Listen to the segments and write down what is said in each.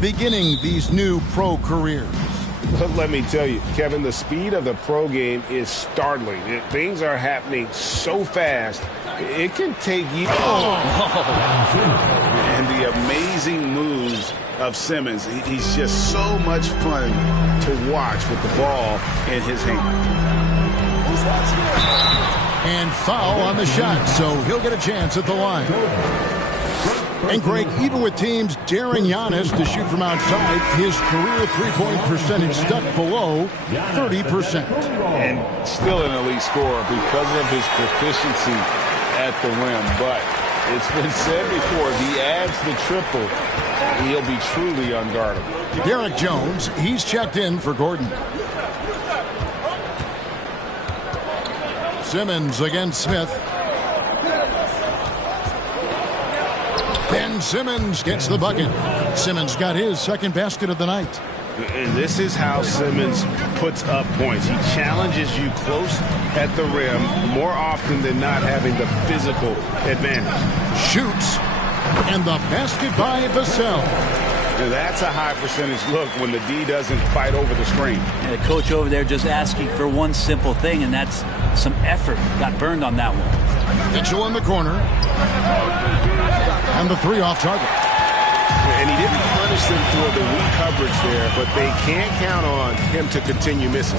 beginning these new pro careers. Let me tell you, Kevin, the speed of the pro game is startling. Things are happening so fast, it can take years. And the amazing moves of Simmons. He's just so much fun to watch with the ball in his hand. And foul on the shot, so he'll get a chance at the line. And Greg, even with teams daring Giannis to shoot from outside, his career three-point percentage stuck below 30%. And still an elite scorer because of his proficiency at the rim. But it's been said before, if he adds the triple, he'll be truly unguardable. Derek Jones, he's checked in for Gordon. Simmons against Smith. Ben Simmons gets the bucket. Simmons got his second basket of the night. And this is how Simmons puts up points. He challenges you close at the rim more often than not, having the physical advantage. Shoots. And the basket by Vassell. And that's a high percentage look when the D doesn't fight over the screen. And the coach over there just asking for one simple thing, and that's some effort. Got burned on that one. Mitchell in the corner. And the three off target. And he didn't punish them for the weak coverage there, but they can't count on him to continue missing.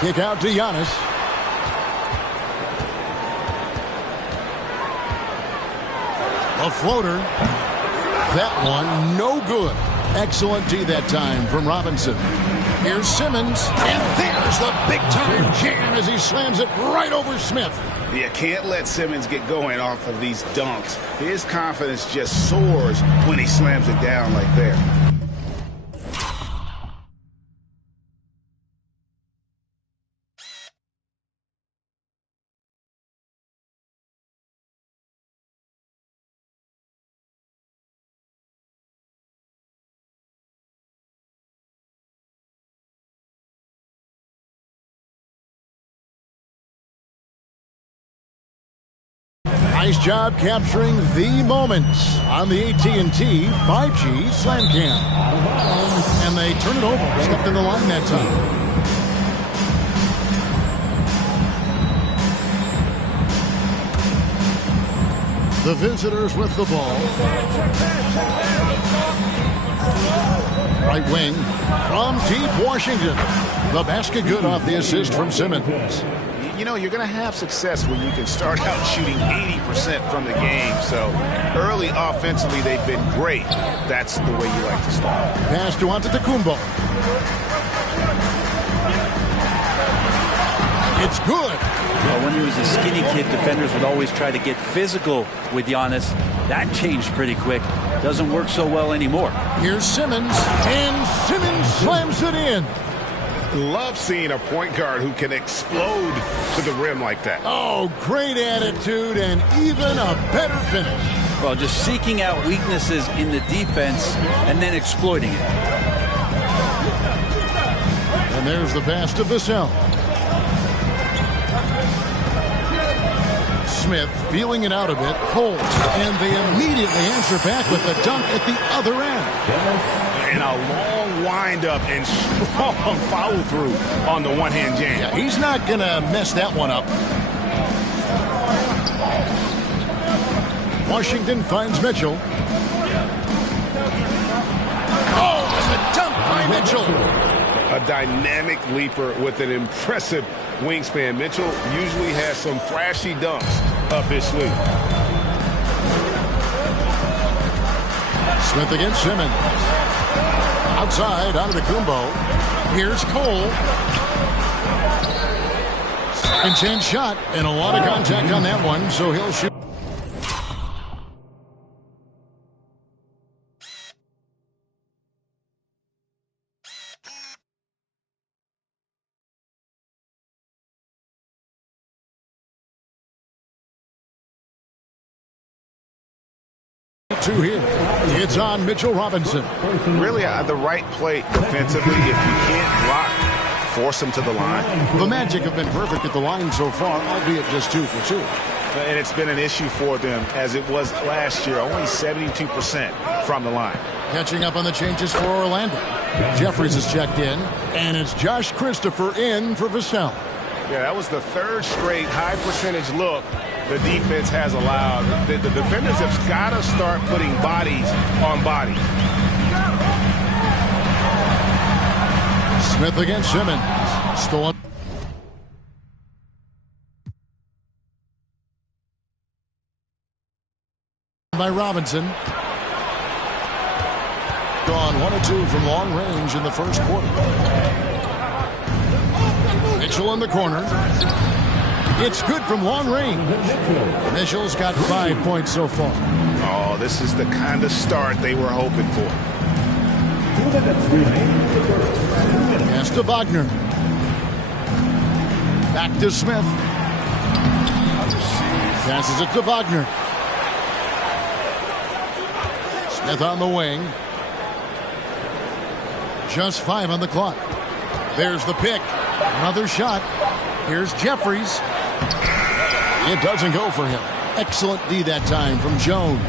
Kick out to Giannis. A floater. That one no good. Excellent D that time from Robinson. Here's Simmons. And there's the big-time jam as he slams it right over Smith. You can't let Simmons get going off of these dunks. His confidence just soars when he slams it down like that. Nice job capturing the moments on the AT&T 5G Slam Cam. And they turn it over. Stepped in the line that time. The visitors with the ball. Right wing from deep Washington. The basket good off the assist from Simmons. You know, you're going to have success when you can start out shooting 80% from the game. So early offensively, they've been great. That's the way you like to start. Pass to Antetokounmpo. It's good. Well, when he was a skinny kid, defenders would always try to get physical with Giannis. That changed pretty quick. Doesn't work so well anymore. Here's Simmons, and Simmons slams it in. Love seeing a point guard who can explode to the rim like that. Oh, great attitude and even a better finish. Well, just seeking out weaknesses in the defense and then exploiting it. And there's the pass to Vassell. Smith feeling it out a bit, holds, and they immediately answer back with the dunk at the other end. And a long wind-up and strong follow-through on the one-hand jam. Yeah, he's not going to mess that one up. Washington finds Mitchell. Oh, and the dunk by Mitchell. A dynamic leaper with an impressive wingspan. Mitchell usually has some flashy dunks up his sleeve. Smith against Simmons. Outside, Antetokounmpo. Here's Cole. Second chance shot, and a lot of contact on that one, so he'll shoot. Two here. It's on Mitchell Robinson. Really the right play defensively. If you can't block, force him to the line. The Magic have been perfect at the line so far, albeit just 2 for 2. And it's been an issue for them as it was last year. Only 72% from the line. Catching up on the changes for Orlando. Jeffries is checked in, and it's Josh Christopher in for Vassell. Yeah, that was the third straight high percentage look the defense has allowed. The defenders have got to start putting bodies on bodies. Smith against Simmons. Stolen by Robinson. Gone 1 of 2 from long range in the first quarter. Mitchell in the corner. It's good from long range. Mitchell's got 5 points so far. Oh, this is the kind of start they were hoping for. Pass to Wagner. Back to Smith. Passes it to Wagner. Smith on the wing. Just 5 on the clock. There's the pick. Another shot. Here's Jeffries. It doesn't go for him. Excellent D that time from Jones.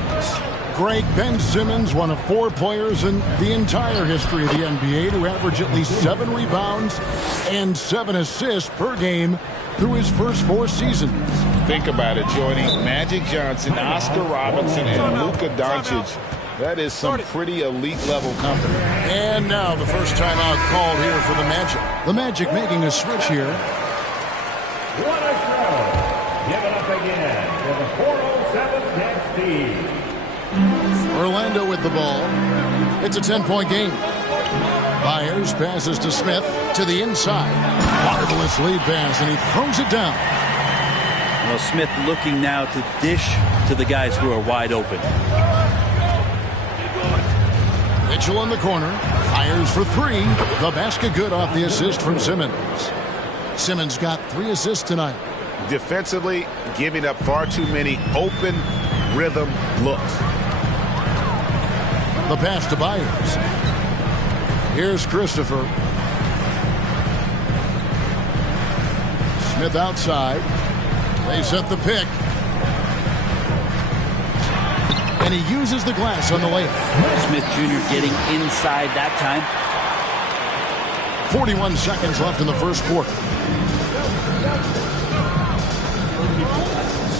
Greg, Ben Simmons, one of 4 players in the entire history of the NBA to average at least 7 rebounds and 7 assists per game through his first 4 seasons. Think about it, joining Magic Johnson, Oscar Robinson, and Luka Doncic. That is some pretty elite level company. And now the first timeout called here for the Magic. The Magic making a switch here. What a throw. Give it up again for the 407 next team. Orlando with the ball. It's a 10-point game. Byers passes to Smith to the inside. Marvelous lead pass, and he throws it down. Well, Smith looking now to dish to the guys who are wide open. Mitchell in the corner. Fires for 3. The basket good off the assist from Simmons. Simmons got 3 assists tonight. Defensively, giving up far too many open rhythm looks. The pass to Byers. Here's Christopher. Smith outside. They set the pick. And he uses the glass on the layup. Smith Jr. getting inside that time. 41 seconds left in the first quarter.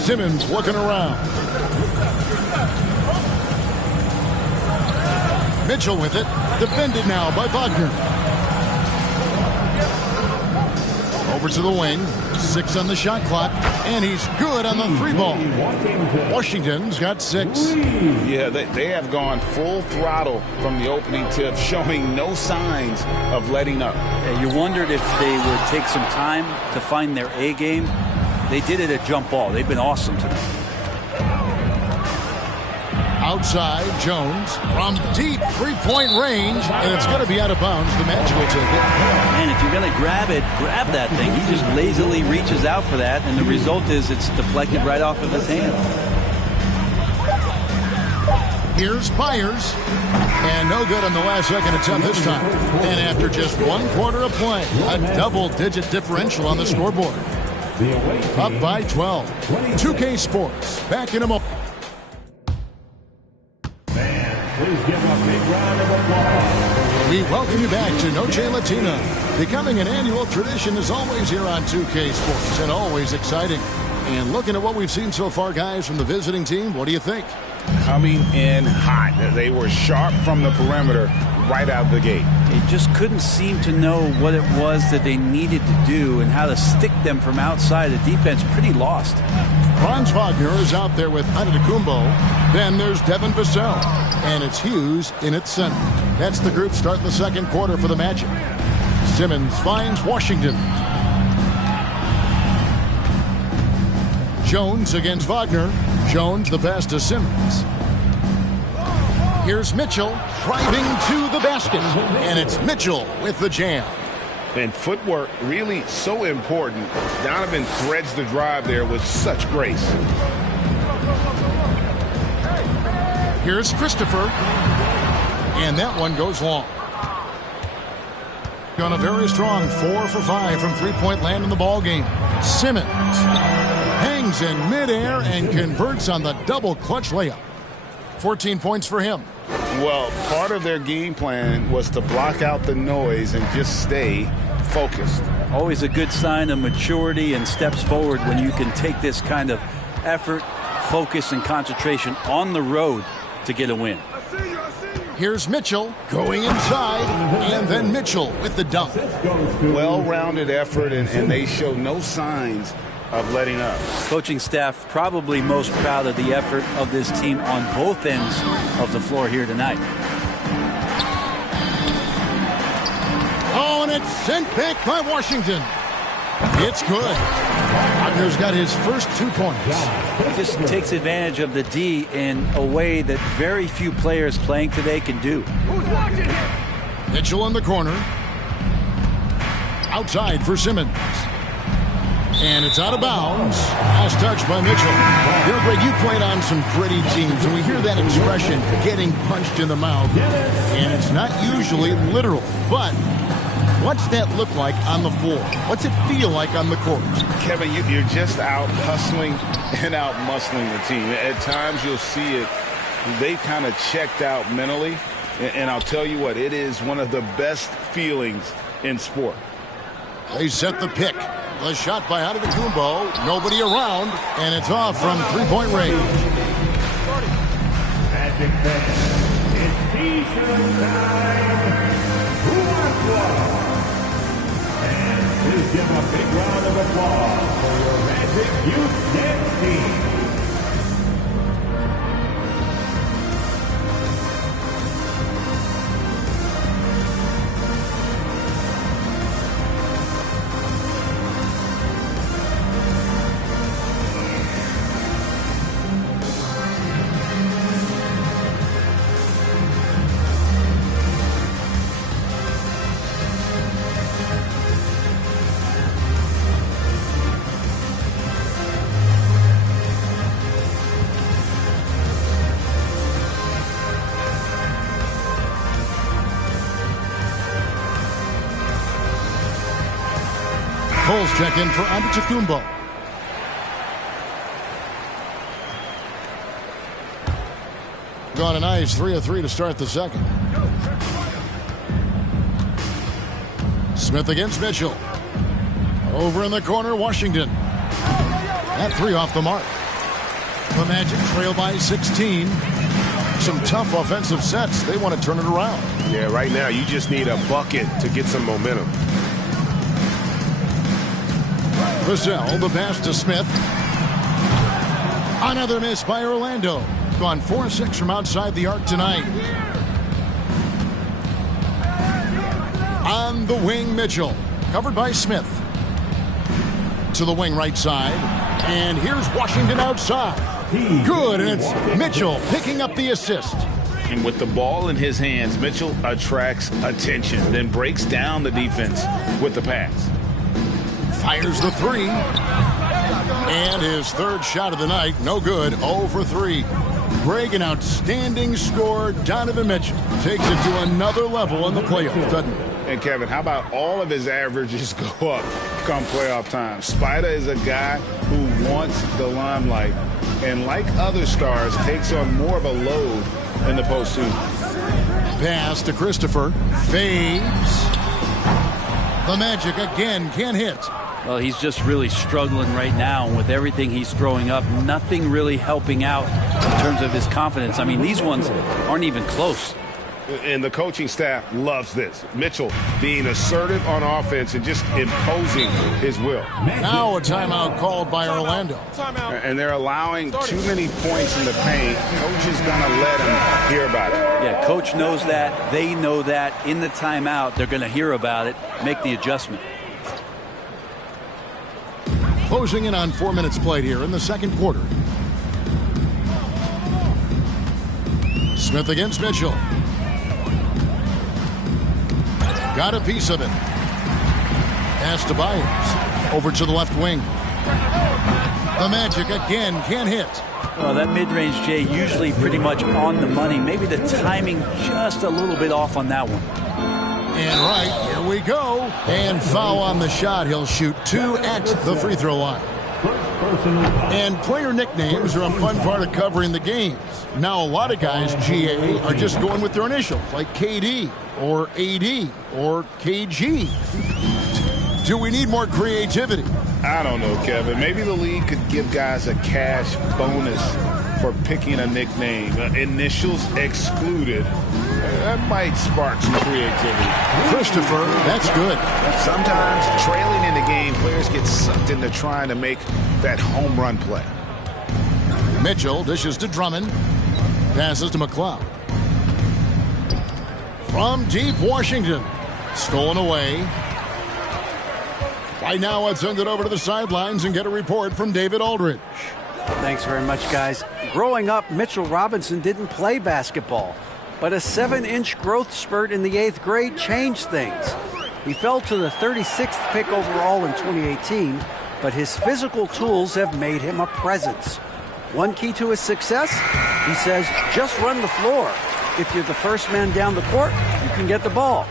Simmons looking around. Mitchell with it. Defended now by Wagner. Over to the wing. 6 on the shot clock. And he's good on the 3 ball. Washington's got 6. Yeah, they have gone full throttle from the opening tip, showing no signs of letting up. Yeah, you wondered if they would take some time to find their A game. They did it at jump ball. They've been awesome tonight. Outside, Jones from deep 3-point range, and it's going to be out of bounds. The Magic will take it. Man, if you're going to grab it, grab that thing. He just lazily reaches out for that, and the result is it's deflected right off of his hand. Here's Byers, and no good on the last second attempt this time. And after just 1 quarter of play, a double-digit differential on the scoreboard. Up by 12. 2K Sports, back in a moment. Please give a big round of applause. We welcome you back to Noche Latina. Becoming an annual tradition is always here on 2K Sports, and always exciting. And looking at what we've seen so far, guys, from the visiting team, what do you think? Coming in hot. They were sharp from the perimeter right out the gate. They just couldn't seem to know what it was that they needed to do and how to stick them from outside. The defense pretty lost. Franz Wagner is out there with Antetokounmpo. Then there's Devin Vassell. And it's Hughes in its center. That's the group starting the second quarter for the Magic. Simmons finds Washington. Jones against Wagner. Jones the pass to Simmons. Here's Mitchell driving to the basket. And it's Mitchell with the jam. And footwork really so important. Donovan threads the drive there with such grace. Here's Christopher. And that one goes long. On a very strong 4 for 5 from 3-point land in the ball game. Simmons. Hangs in midair and converts on the double clutch layup. 14 points for him. Well, part of their game plan was to block out the noise and just stay focused. Always a good sign of maturity and steps forward when you can take this kind of effort, focus, and concentration on the road to get a win. Here's Mitchell going inside, and then Mitchell with the dunk. Well-rounded effort, and they show no signs of letting up. Coaching staff probably most proud of the effort of this team on both ends of the floor here tonight. Oh, and it's sent back by Washington. It's good. Badnewz got his first 2 points. He just takes advantage of the D in a way that very few players playing today can do. Mitchell in the corner. Outside for Simmons. And it's out of bounds. Last touch by Mitchell. You know, Greg, you played on some gritty teams, and we hear that expression, getting punched in the mouth. And it's not usually literal, but what's that look like on the floor? What's it feel like on the court? Kevin, you're just out hustling and out muscling the team. At times you'll see it. They kind of checked out mentally. And I'll tell you what, it is one of the best feelings in sport. They set the pick. The shot by Antetokounmpo. Nobody around. And it's off from three-point range. Magic fans, it's T-shirt time. Who wants one? And please give a big round of applause for your Magic Youth Dance Team. Bulls check in for Antetokounmpo. Got a nice 3 of 3 to start the second. Smith against Mitchell. Over in the corner, Washington. That three off the mark. The Magic trail by 16. Some tough offensive sets. They want to turn it around. Yeah, right now you just need a bucket to get some momentum. Vassell, the pass to Smith. Another miss by Orlando. Gone 4-6 from outside the arc tonight. On the wing, Mitchell. Covered by Smith. To the wing right side. And here's Washington outside. Good, and it's Mitchell picking up the assist. And with the ball in his hands, Mitchell attracts attention, then breaks down the defense with the pass. Fires the three. And his third shot of the night, no good, 0 for 3. Greg, an outstanding scorer. Donovan Mitchell takes it to another level in the playoffs, doesn't he? And Kevin, how about all of his averages go up come playoff time? Spider is a guy who wants the limelight, and like other stars, takes on more of a load in the postseason. Pass to Christopher. Fades. The Magic again can't hit. Well, he's just really struggling right now with everything he's throwing up. Nothing really helping out in terms of his confidence. I mean, these ones aren't even close. And the coaching staff loves this. Mitchell being assertive on offense and just imposing his will. Now a timeout called by Orlando. And they're allowing too many points in the paint. Coach is going to let him hear about it. Yeah, coach knows that. They know that. In the timeout, they're going to hear about it, make the adjustment. Closing in on 4 minutes played here in the second quarter. Smith against Mitchell. Got a piece of it. Pass to Byers. Over to the left wing. The Magic again can't hit. Well, that mid-range, Jay, usually pretty much on the money. Maybe the timing just a little bit off on that one. And right, here we go. And foul on the shot. He'll shoot 2 at the free throw line. And player nicknames are a fun part of covering the games. Now, a lot of guys, GA, are just going with their initials, like KD or AD or KG. Do we need more creativity? I don't know, Kevin. Maybe the league could give guys a cash bonus for picking a nickname. Initials excluded. That might spark some creativity. Christopher, that's good. Sometimes trailing in the game, players get sucked into trying to make that home run play. Mitchell dishes to Drummond. Passes to McLeod. From deep Washington. Stolen away. Right now, let's send it over to the sidelines and get a report from David Aldridge. Thanks very much, guys. Growing up, Mitchell Robinson didn't play basketball, but a 7-inch growth spurt in the 8th grade changed things. He fell to the 36th pick overall in 2018, but his physical tools have made him a presence. One key to his success, he says, just run the floor. If you're the first man down the court, you can get the ball.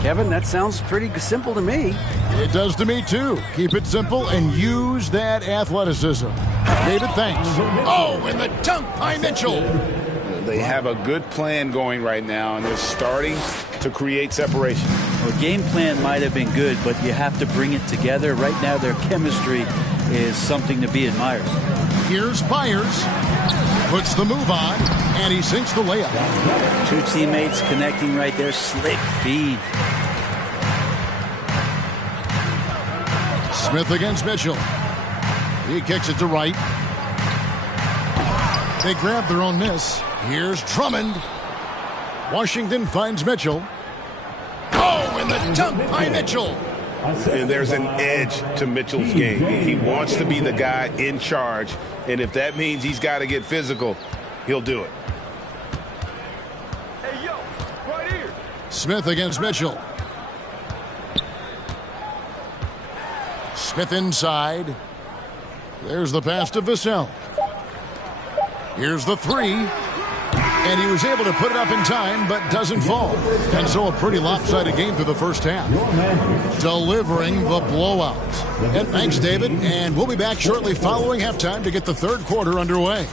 Kevin, that sounds pretty simple to me. It does to me, too. Keep it simple and use that athleticism. David, thanks. Oh, and the dunk by Mitchell. They have a good plan going right now, and they're starting to create separation. Well, game plan might have been good, but you have to bring it together. Right now, their chemistry is something to be admired. Here's Byers. Puts the move on, and he sinks the layup. Two teammates connecting right there. Slick feed. Smith against Mitchell. He kicks it to right. They grab their own miss. Here's Drummond. Washington finds Mitchell. Oh, and the dunk by Mitchell. And there's an edge to Mitchell's game. He wants to be the guy in charge, and if that means he's got to get physical, he'll do it. Hey, yo, right here. Smith against Mitchell. Smith inside. There's the pass to Vassell. Here's the three. And he was able to put it up in time, but doesn't fall. And so a pretty lopsided game through the first half. Delivering the blowout. And thanks, David. And we'll be back shortly following halftime to get the third quarter underway.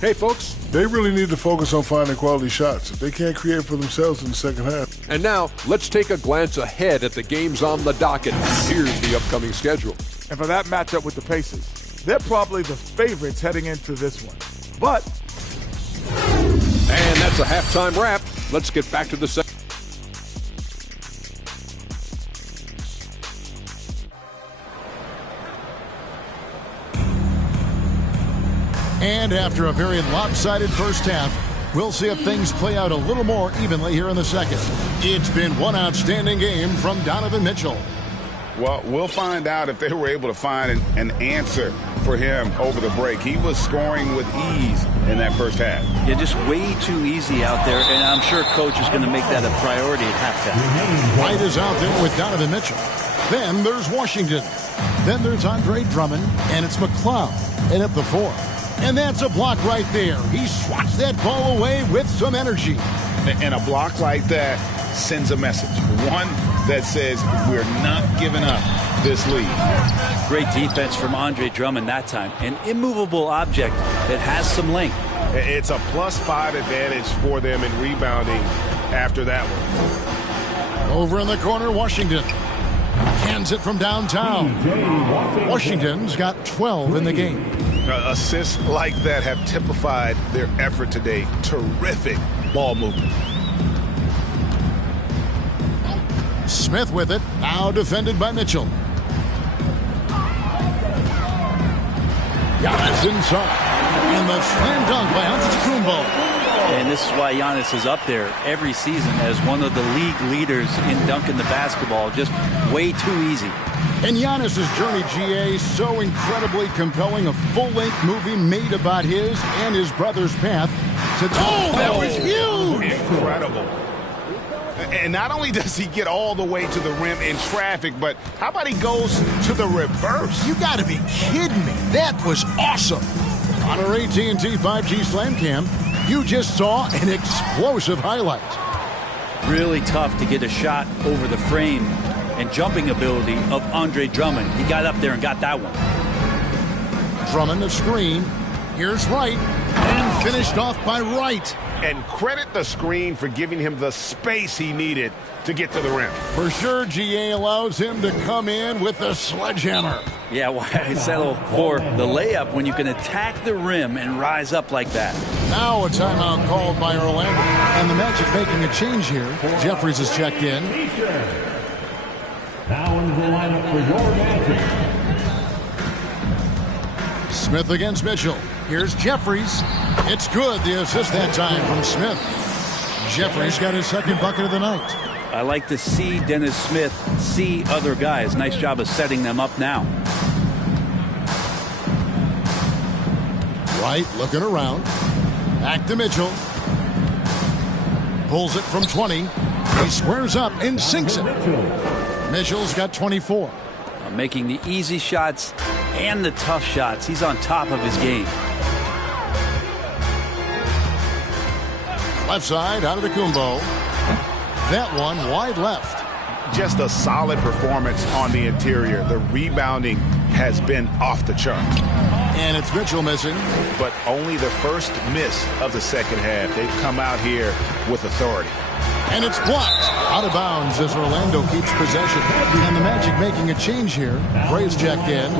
Hey, folks, they really need to focus on finding quality shots. If they can't create for themselves in the second half. And now, let's take a glance ahead at the games on the docket. Here's the upcoming schedule. And for that matchup with the Pacers, they're probably the favorites heading into this one. But And that's a halftime wrap. Let's get back to the second. And after a very lopsided first half, we'll see if things play out a little more evenly here in the second. It's been one outstanding game from Donovan Mitchell. Well, we'll find out if they were able to find an answer for him over the break. He was scoring with ease in that first half. Yeah, just way too easy out there, and I'm sure Coach is going to make that a priority at halftime. White is out there with Donovan Mitchell. Then there's Washington. Then there's Andre Drummond, and it's McLeod. And at the four. And that's a block right there. He swats that ball away with some energy. And a block like that sends a message. One that says we're not giving up this lead. Great defense from Andre Drummond that time. An immovable object that has some length. It's a +5 advantage for them in rebounding after that one. Over in the corner, Washington. Hands it from downtown. Washington's got 12 in the game. Assists like that have typified their effort today. Terrific ball movement. Smith with it. Now defended by Mitchell. Giannis inside. And the slam dunk by Antetokounmpo. And this is why Giannis is up there every season as one of the league leaders in dunking the basketball. Just way too easy. And Giannis's journey, GA, so incredibly compelling. A full-length movie made about his and his brother's path to... Oh, that was huge! Incredible. And not only does he get all the way to the rim in traffic, but how about he goes to the reverse? You got to be kidding me. That was awesome. On our AT&T 5G Slam Cam, you just saw an explosive highlight. Really tough to get a shot over the frame and jumping ability of Andre Drummond. He got up there and got that one. Drummond, a screen. Here's Wright, and finished off by Wright. And credit the screen for giving him the space he needed to get to the rim. For sure, GA allows him to come in with the sledgehammer. Yeah, why settle for the layup when you can attack the rim and rise up like that? Now a timeout called by Orlando. And the Magic making a change here. Jeffries is checked in. Now into the lineup for your Magic. Smith against Mitchell. Here's Jeffries. It's good. The assist that time from Smith. Jeffries got his second bucket of the night. I like to see Dennis Smith see other guys. Nice job of setting them up now. Wright looking around. Back to Mitchell. Pulls it from 20. He squares up and sinks it. Mitchell's got 24. Making the easy shots and the tough shots. He's on top of his game. Left side, out of the Kumbo. That one wide left. Just a solid performance on the interior. The rebounding has been off the chart. And it's Mitchell missing. But only the first miss of the second half. They've come out here with authority. And it's blocked. Out of bounds as Orlando keeps possession. And the Magic making a change here. Gray's checked in.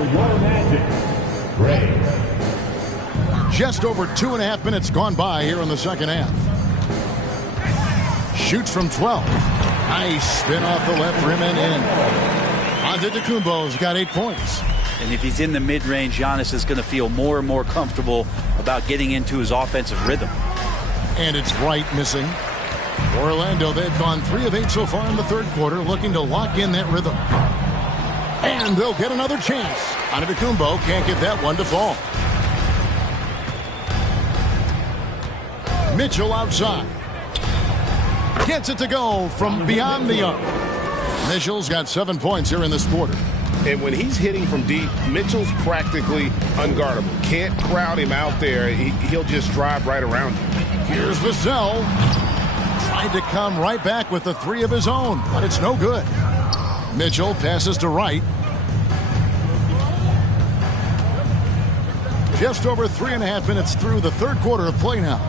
Just over 2.5 minutes gone by here in the second half. Shoots from 12. Nice spin off the left rim and in. Antetokounmpo's got 8 points. And if he's in the mid-range, Giannis is going to feel more and more comfortable about getting into his offensive rhythm. And it's Wright missing. Orlando, they've gone 3 of 8 so far in the third quarter, looking to lock in that rhythm. And they'll get another chance. Antetokounmpo can't get that one to fall. Mitchell outside. Gets it to go from beyond the arc. Mitchell's got 7 points here in this quarter. And when he's hitting from deep, Mitchell's practically unguardable. Can't crowd him out there. He'll just drive right around you. Here's Vassell. Tried to come right back with the 3 of his own, but it's no good. Mitchell passes to Wright. Just over 3.5 minutes through the third quarter of play now.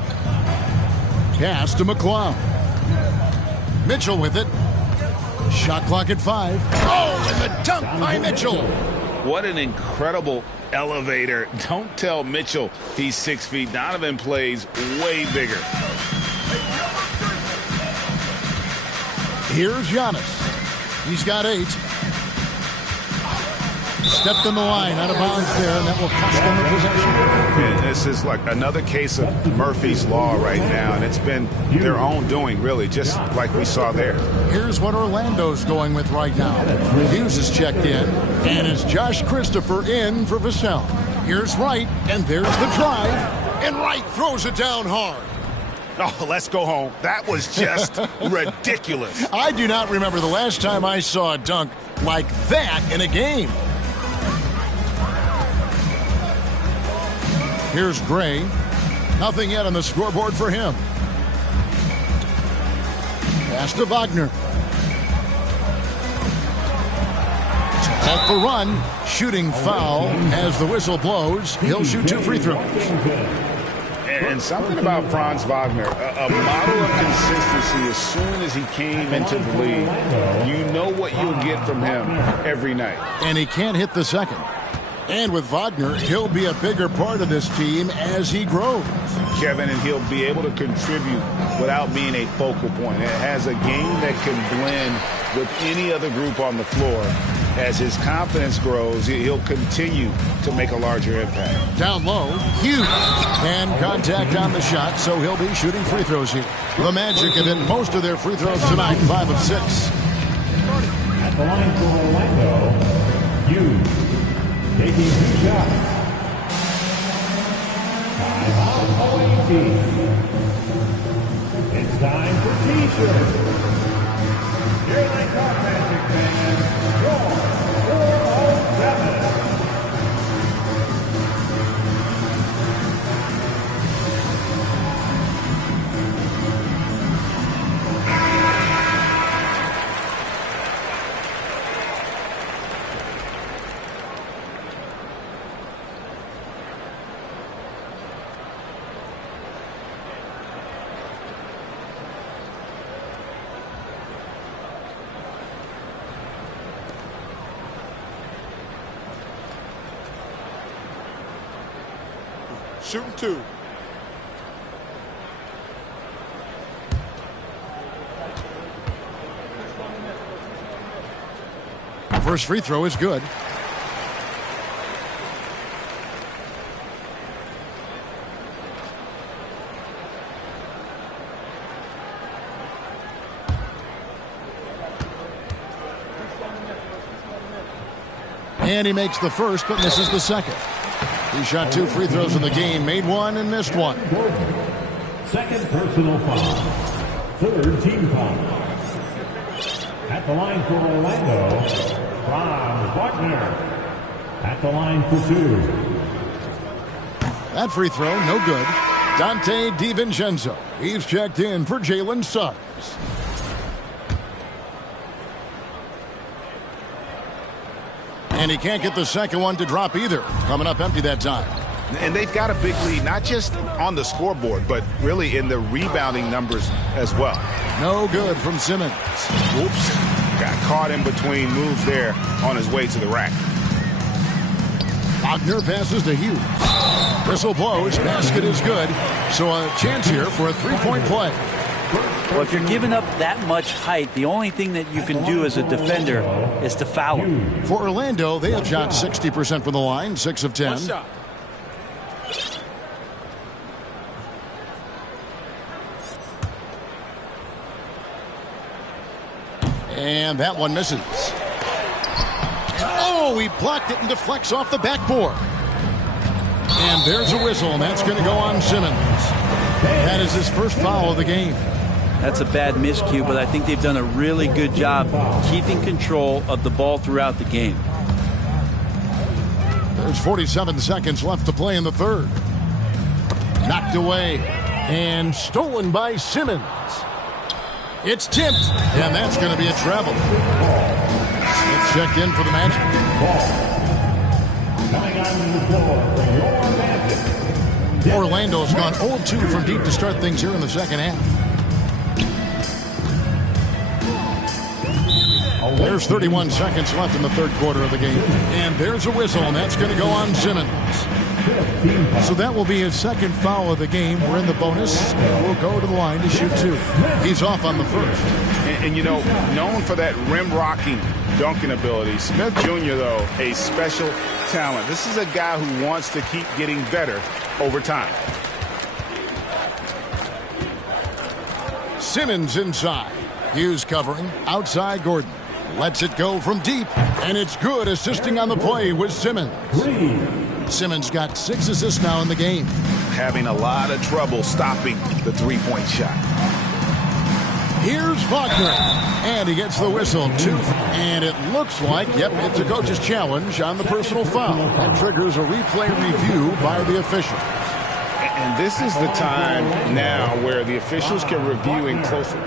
Pass to McClung. Mitchell with it. Shot clock at 5. Oh, and the dunk by Mitchell. What an incredible elevator. Don't tell Mitchell he's 6 feet. Donovan plays way bigger. Here's Giannis. He's got 8. Stepped in the line, out of bounds there, and that will cost them the possession. And this is like another case of Murphy's Law right now, and it's been their own doing, really, just like we saw there. Here's what Orlando's going with right now. Hughes is checked in, and it's Josh Christopher in for Vassell. Here's Wright, and there's the drive, and Wright throws it down hard. Oh, let's go home. That was just ridiculous. I do not remember the last time I saw a dunk like that in a game. Here's Gray. Nothing yet on the scoreboard for him. Pass to Wagner. At the run, shooting foul as the whistle blows. He'll shoot 2 free throws. And something about Franz Wagner, a model of consistency. As soon as he came into the league, you know what you'll get from him every night. And he can't hit the second. And with Wagner, he'll be a bigger part of this team as he grows. Kevin, and he'll be able to contribute without being a focal point. It has a game that can blend with any other group on the floor. As his confidence grows, he'll continue to make a larger impact. Down low, Hughes. And contact on the shot, so he'll be shooting free throws here. The Magic have hit most of their free throws tonight, 5 of 6. At the line for Orlando, Hughes. Taking 2 shots. Time out, It's time for T-shirt. Here they come, Magic fans. Your 407. Shooting 2. First free throw is good. And he makes the first, but misses the second. He shot 2 free throws in the game, made 1 and missed 1. Second personal foul. Third team foul. At the line for Orlando, Franz Wagner. At the line for 2. That free throw, no good. Dante DiVincenzo. He's checked in for Jalen Suggs. And he can't get the second one to drop either. Coming up empty that time. And they've got a big lead, not just on the scoreboard, but really in the rebounding numbers as well. No good from Simmons. Oops. Got caught in between moves there on his way to the rack. Wagner passes to Hughes. Whistle blows. Basket is good. So a chance here for a three-point play. Well, if you're giving up that much height, the only thing that you can do as a defender is to foul him. For Orlando, they have shot 60% from the line, 6 of 10. And that one misses. Oh, he blocked it and deflects off the backboard. And there's a whistle, and that's going to go on Simmons. That is his first foul of the game. That's a bad miscue, but I think they've done a really good job keeping control of the ball throughout the game. There's 47 seconds left to play in the third. Knocked away and stolen by Simmons. It's tipped, and that's going to be a travel. Smith checked in for the Magic. Coming on the floor for your Magic. Orlando's gone 0-2 from deep to start things here in the second half. There's 31 seconds left in the third quarter of the game. And there's a whistle, and that's going to go on Simmons. So that will be his second foul of the game. We're in the bonus. We'll go to the line to shoot 2. He's off on the first. And you know, known for that rim-rocking dunking ability, Smith Jr., though, a special talent. This is a guy who wants to keep getting better over time. Simmons inside. Hughes covering. Outside Gordon. Lets it go from deep. And it's good, assisting on the play with Simmons. Simmons got 6 assists now in the game. Having a lot of trouble stopping the three-point shot. Here's Wagner. And he gets the whistle. 2. And it looks like, yep, it's a coach's challenge on the personal foul. That triggers a replay review by the official. And this is the time now where the officials can review in closer.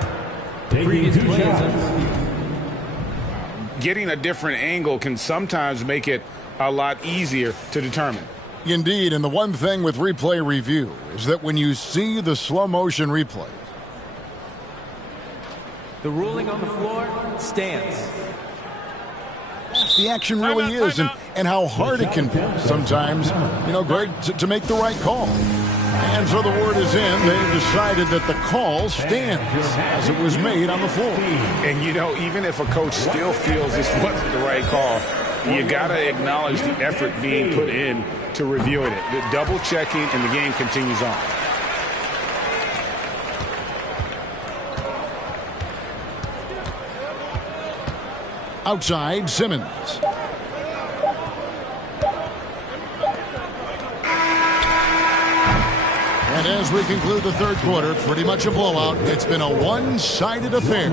Getting a different angle can sometimes make it a lot easier to determine. Indeed, and the one thing with replay review is that when you see the slow motion replay, the ruling on the floor stands. The action really is, and how hard it can be sometimes, you know, Greg, to make the right call. And so the word is in. They've decided that the call stands as it was made on the floor. And, you know, even if a coach still feels this wasn't the right call, you got to acknowledge the effort being put in to reviewing it. The double checking, and the game continues on. Outside, Simmons. And as we conclude the third quarter, pretty much a blowout. It's been a one-sided affair.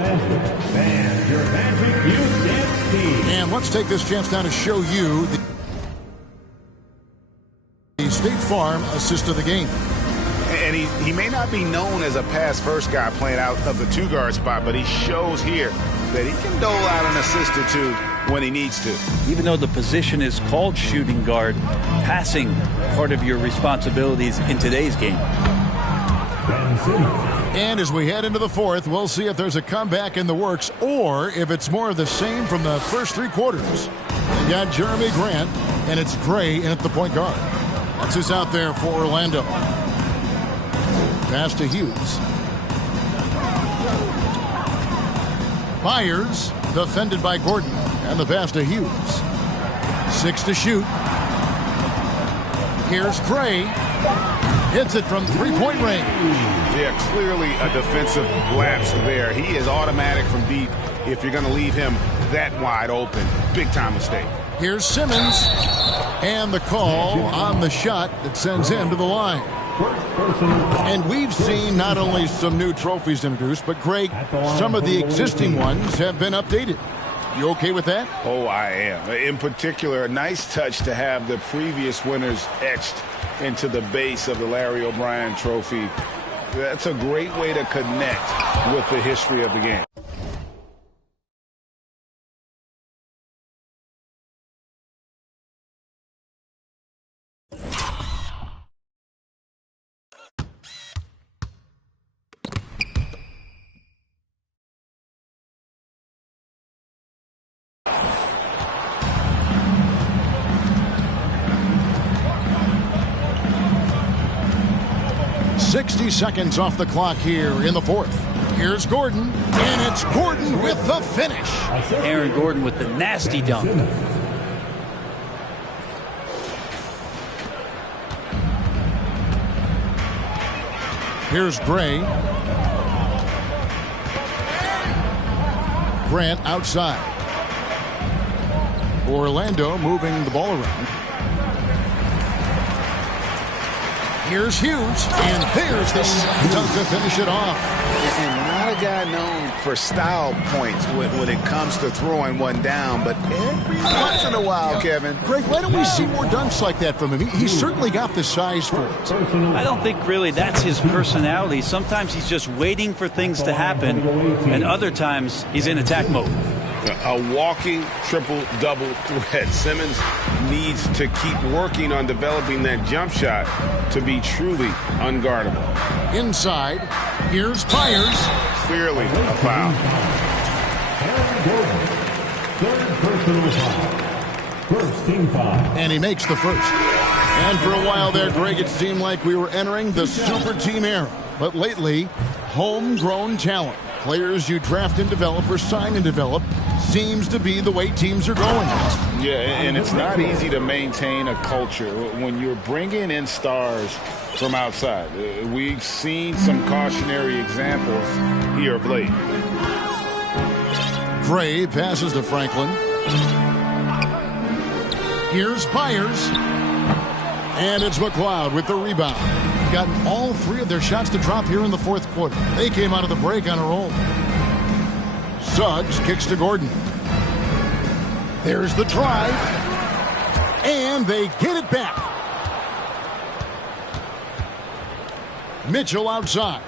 And let's take this chance now to show you the State Farm assist of the game. And he may not be known as a pass-first guy playing out of the two-guard spot, but he shows here that he can dole out an assist or two when he needs to. Even though the position is called shooting guard, passing part of your responsibilities in today's game. And as we head into the fourth, we'll see if there's a comeback in the works or if it's more of the same from the first 3 quarters. We got Jeremy Grant, and it's Gray in at the point guard. That's who's out there for Orlando. Pass to Hughes. Myers, defended by Gordon, and the pass to Hughes. 6 to shoot. Here's Gray. Hits it from three-point range. Yeah, clearly a defensive lapse there. He is automatic from deep if you're going to leave him that wide open. Big-time mistake. Here's Simmons. And the call on the shot that sends him to the line. And we've seen not only some new trophies introduced, but, Greg, some of the existing ones have been updated. You okay with that? Oh, I am. In particular, a nice touch to have the previous winners etched into the base of the Larry O'Brien trophy. That's a great way to connect with the history of the game. Seconds off the clock here in the fourth. Here's Gordon, and it's Gordon with the finish. Aaron Gordon with the nasty dunk. Here's Gray. Grant outside. Orlando moving the ball around. Here's Hughes, and there's the dunk to finish it off. And not a guy known for style points when it comes to throwing one down, but every once in a while, Kevin. Greg, why don't we see more dunks like that from him? He's certainly got the size for it. I don't think really that's his personality. Sometimes he's just waiting for things to happen, and other times he's in attack mode. A walking triple-double threat. Simmons needs to keep working on developing that jump shot to be truly unguardable. Inside, here's Myers. Clearly a foul. Third personal foul. First team foul. And he makes the first. And for a while there, Greg, it seemed like we were entering the super team era. But lately, homegrown talent, players you draft and develop or sign and develop, seems to be the way teams are going. Yeah, and it's not easy to maintain a culture when you're bringing in stars from outside. We've seen some cautionary examples here of late. Gray passes to Franklin. Here's Myers. And it's McLeod with the rebound. Gotten all three of their shots to drop here in the fourth quarter. They came out of the break on a roll. Suggs kicks to Gordon. There's the drive. And they get it back. Mitchell outside.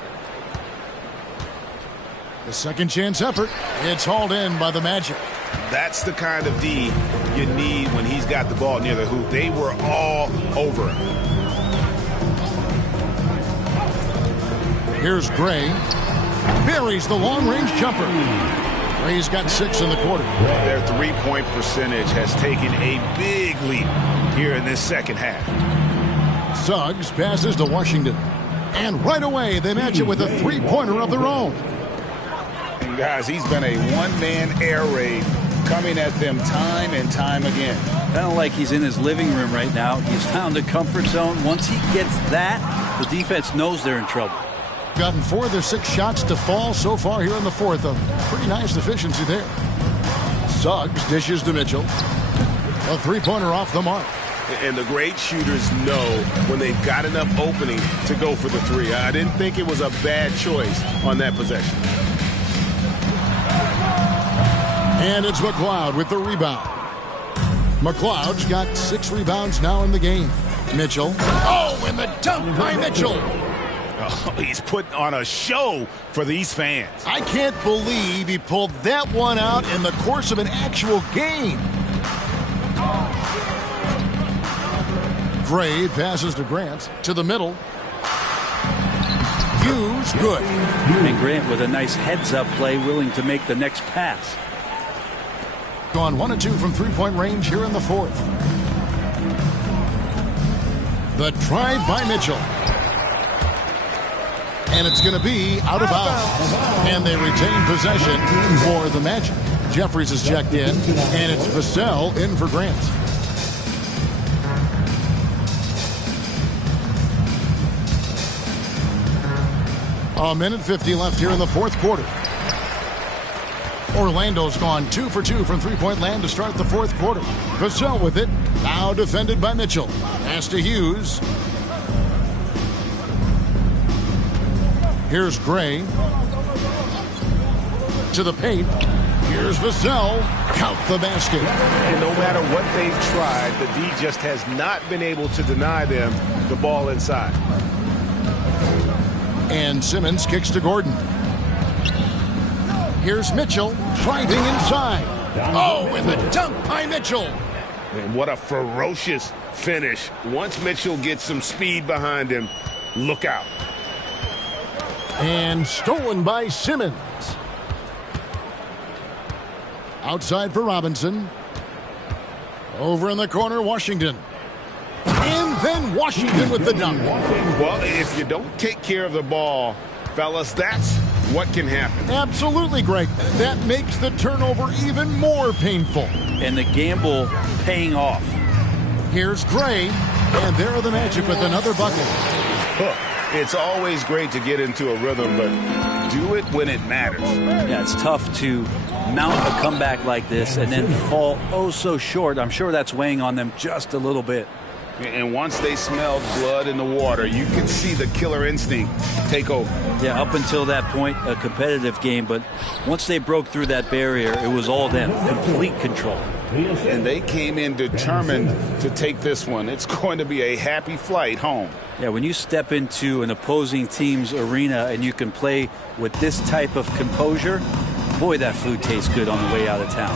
The second chance effort. It's hauled in by the Magic. That's the kind of D you need when he's got the ball near the hoop. They were all over him. Here's Gray. Buries the long-range jumper. Gray's got 6 in the quarter. Their three-point percentage has taken a big leap here in this second half. Suggs passes to Washington. And right away, they match it with a three-pointer of their own. And guys, he's been a one-man air raid coming at them time and time again. Kind of like he's in his living room right now. He's found a comfort zone. Once he gets that, the defense knows they're in trouble. Gotten 4 of their 6 shots to fall so far here in the fourth. A pretty nice efficiency there. Suggs dishes to Mitchell. A three-pointer off the mark. And the great shooters know when they've got enough opening to go for the three. I didn't think it was a bad choice on that possession. And it's McLeod with the rebound. McLeod's got 6 rebounds now in the game. Mitchell. Oh, and the dunk by Mitchell. Oh, he's putting on a show for these fans. I can't believe he pulled that one out in the course of an actual game. Gray passes to Grant to the middle. Hughes, good. And Grant with a nice heads-up play, willing to make the next pass. Gone 1 of 2 from three-point range here in the fourth. The drive by Mitchell. And it's going to be out of bounds. And they retain possession for the Magic. Jeffries is checked in, and it's Vassell in for Grant. A minute 50 left here in the fourth quarter. Orlando's gone 2 for 2 from three-point land to start the fourth quarter. Vassell with it. Now defended by Mitchell. Pass to Hughes. Here's Gray. To the paint. Here's Vassell. Count the basket. And no matter what they've tried, the D just has not been able to deny them the ball inside. And Simmons kicks to Gordon. Here's Mitchell driving inside. Oh, and the dunk by Mitchell. And what a ferocious finish. Once Mitchell gets some speed behind him, look out. And stolen by Simmons. Outside for Robinson. Over in the corner, Washington. And then Washington with the dunk. Well, if you don't take care of the ball, fellas, that's what can happen. Absolutely, Greg. That makes the turnover even more painful. And the gamble paying off. Here's Gray. And there are the Magic with another bucket. It's always great to get into a rhythm, but do it when it matters. Yeah, it's tough to mount a comeback like this and then fall oh so short. I'm sure that's weighing on them just a little bit. And once they smelled blood in the water, you can see the killer instinct take over. Yeah, up until that point, a competitive game, but once they broke through that barrier, it was all them, complete control. And they came in determined to take this one. It's going to be a happy flight home. Yeah, when you step into an opposing team's arena and you can play with this type of composure, boy, that food tastes good on the way out of town.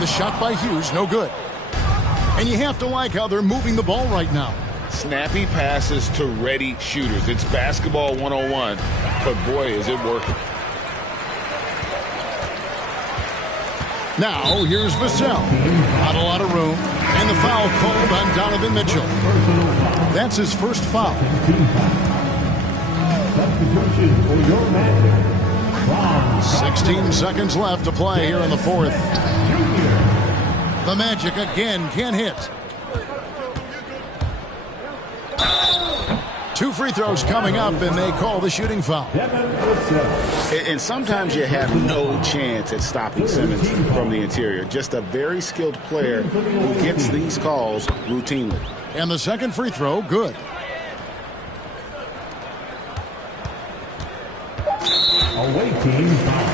The shot by Hughes, no good. And you have to like how they're moving the ball right now. Snappy passes to ready shooters. It's basketball 101, but boy, is it working. Now, here's Vassell. Not a lot of room. And the foul called on Donovan Mitchell. That's his first foul. 16 seconds left to play here in the fourth. The Magic again can't hit. 2 free throws coming up, and they call the shooting foul. And sometimes you have no chance at stopping Simmons from the interior. Just a very skilled player who gets these calls routinely. And the second free throw, good. Away team foul.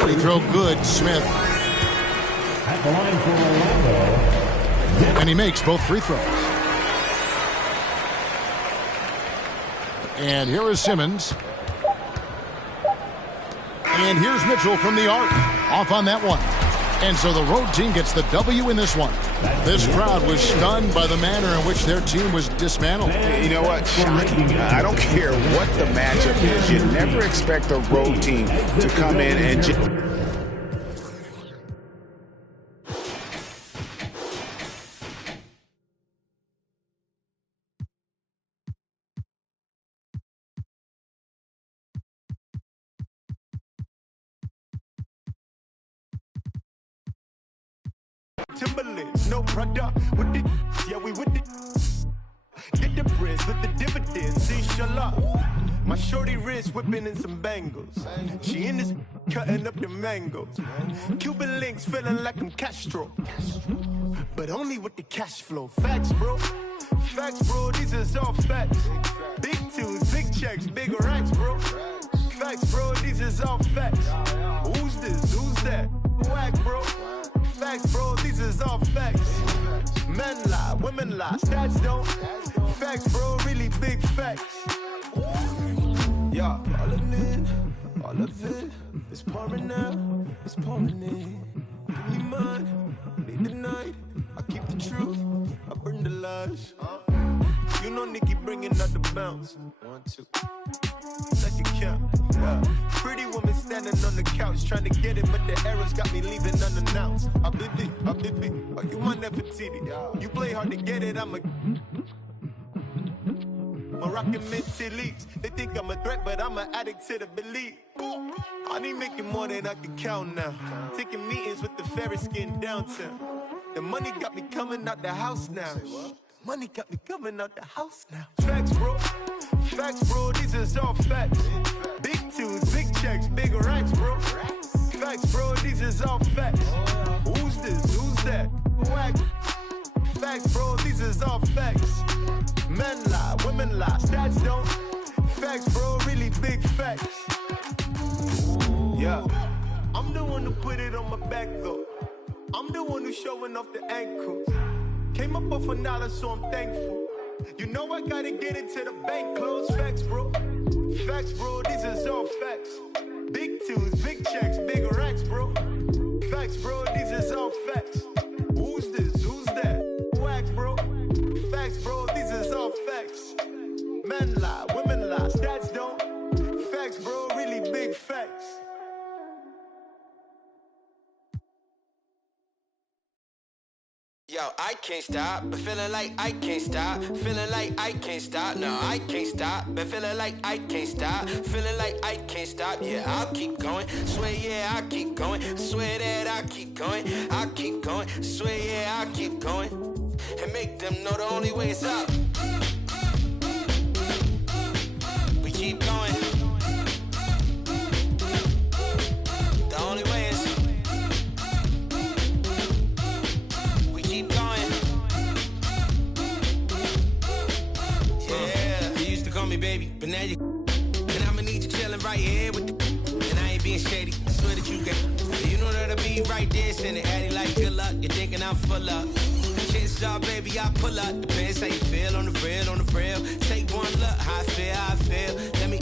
Free throw good, Smith. At the line for Orlando. And he makes both free throws. And here is Simmons. And here's Mitchell from the arc. Off on that one. And so the road team gets the W in this one. This crowd was stunned by the manner in which their team was dismantled. You know what? Shocking. I don't care what the matchup is. You never expect a road team to come in and... Timberlands, no product with it. Yeah, we with it. Get the breads with the dividends, inshallah. My shorty wrist whipping in some bangles. She in this cutting up the mangoes. Cuban links feeling like I'm Castro. But only with the cash flow. Facts, bro. Facts, bro. These is all facts. Big tunes, big checks, big racks, bro. Facts, bro. These is all facts. Who's this? Who's that? Whack, bro. Facts, bro, these is all facts. Men lie, women lie, stats don't. Facts, bro, really big facts. Yeah, all of it is pouring out, it's pouring in. Give me mine, lead the night. I keep the truth, I burn the lies. You know Nikki bringing out the bounce. 1, 2, second count. Pretty woman standing on the couch trying to get it, but the arrows got me leaving unannounced. Habibi, oh, you my Nefertiti. You play hard to get it, I'm a Moroccan mentally. They think I'm a threat, but I'm an addict to the belief. I need making more than I can count now. Taking meetings with the fairest skin downtown. The money got me coming out the house now. Money got me coming out the house now. Facts, bro. Facts, bro. These is all facts. Big tunes, big checks, big racks, bro. Facts, bro. These is all facts. Who's this? Who's that? Whack. Facts, bro. These is all facts. Men lie, women lie, stats don't. Facts, bro. Really big facts. Yeah. I'm the one who put it on my back, though. I'm the one who's showing off the ankles. Came up off $1, so I'm thankful. You know I gotta get it to the bank close. Facts, bro. Facts, bro. These is all facts. Big tunes, big checks, big racks, bro. Facts, bro. These is all facts. Who's this? Who's that? Whack, bro. Facts, bro. These is all facts. Men lie, women lie, stats don't. Facts, bro. Really big facts. Yo, I can't stop, but feeling like I can't stop. Feeling like I can't stop, no, I can't stop. But feeling like I can't stop. Feeling like I can't stop, yeah, I'll keep going. Swear, yeah, I'll keep going. Swear that I'll keep going. I'll keep going. Swear, yeah, I'll keep going. And make them know the only way is up. We keep going. The only way is me, baby, but now you and I'ma need you chilling right here with the and I ain't being shady. I swear that you get you know that I'll be right there sending Addy like good luck. You're thinking I'm full up. Chances are, baby, I pull up. Depends how you feel on the real, on the real. Take one look, how I feel. Let me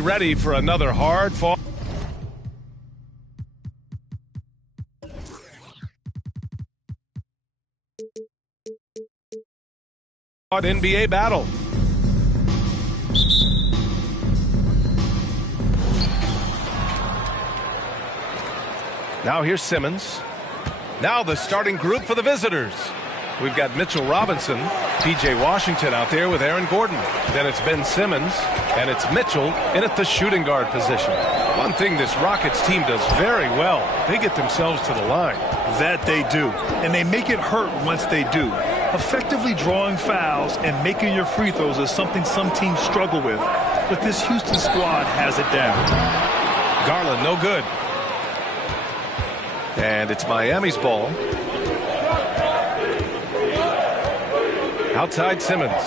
Ready for another hard fall. NBA battle. Now here's Simmons. Now the starting group for the visitors. We've got Mitchell Robinson, P.J. Washington out there with Aaron Gordon. Then it's Ben Simmons, and it's Mitchell in at the shooting guard position. One thing this Rockets team does very well, they get themselves to the line. That they do, and they make it hurt once they do. Effectively drawing fouls and making your free throws is something some teams struggle with, but this Houston squad has it down. Garland, no good. And it's Miami's ball. Outside Simmons.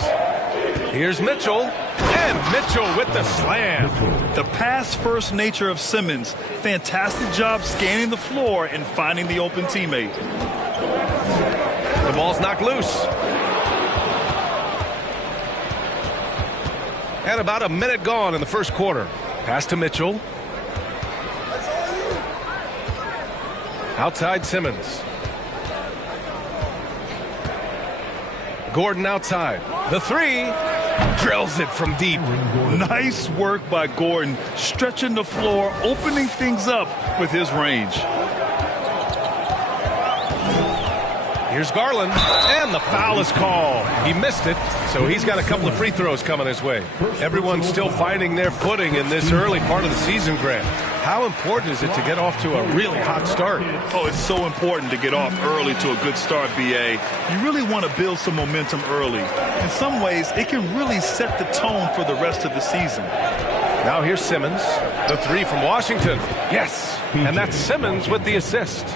Here's Mitchell. And Mitchell with the slam. The pass-first nature of Simmons. Fantastic job scanning the floor and finding the open teammate. The ball's knocked loose. And about a minute gone in the first quarter. Pass to Mitchell. Outside Simmons. Gordon outside. The three. Drills it from deep. Nice work by Gordon. Stretching the floor, opening things up with his range. Here's Garland. And the foul is called. He missed it, so he's got a couple of free throws coming his way. Everyone's still finding their footing in this early part of the season, Grant. How important is it to get off to a really hot start? Oh, it's so important to get off early to a good start, B.A. You really want to build some momentum early. In some ways, it can really set the tone for the rest of the season. Now here's Simmons. The three from Washington. Yes, and that's Simmons with the assist.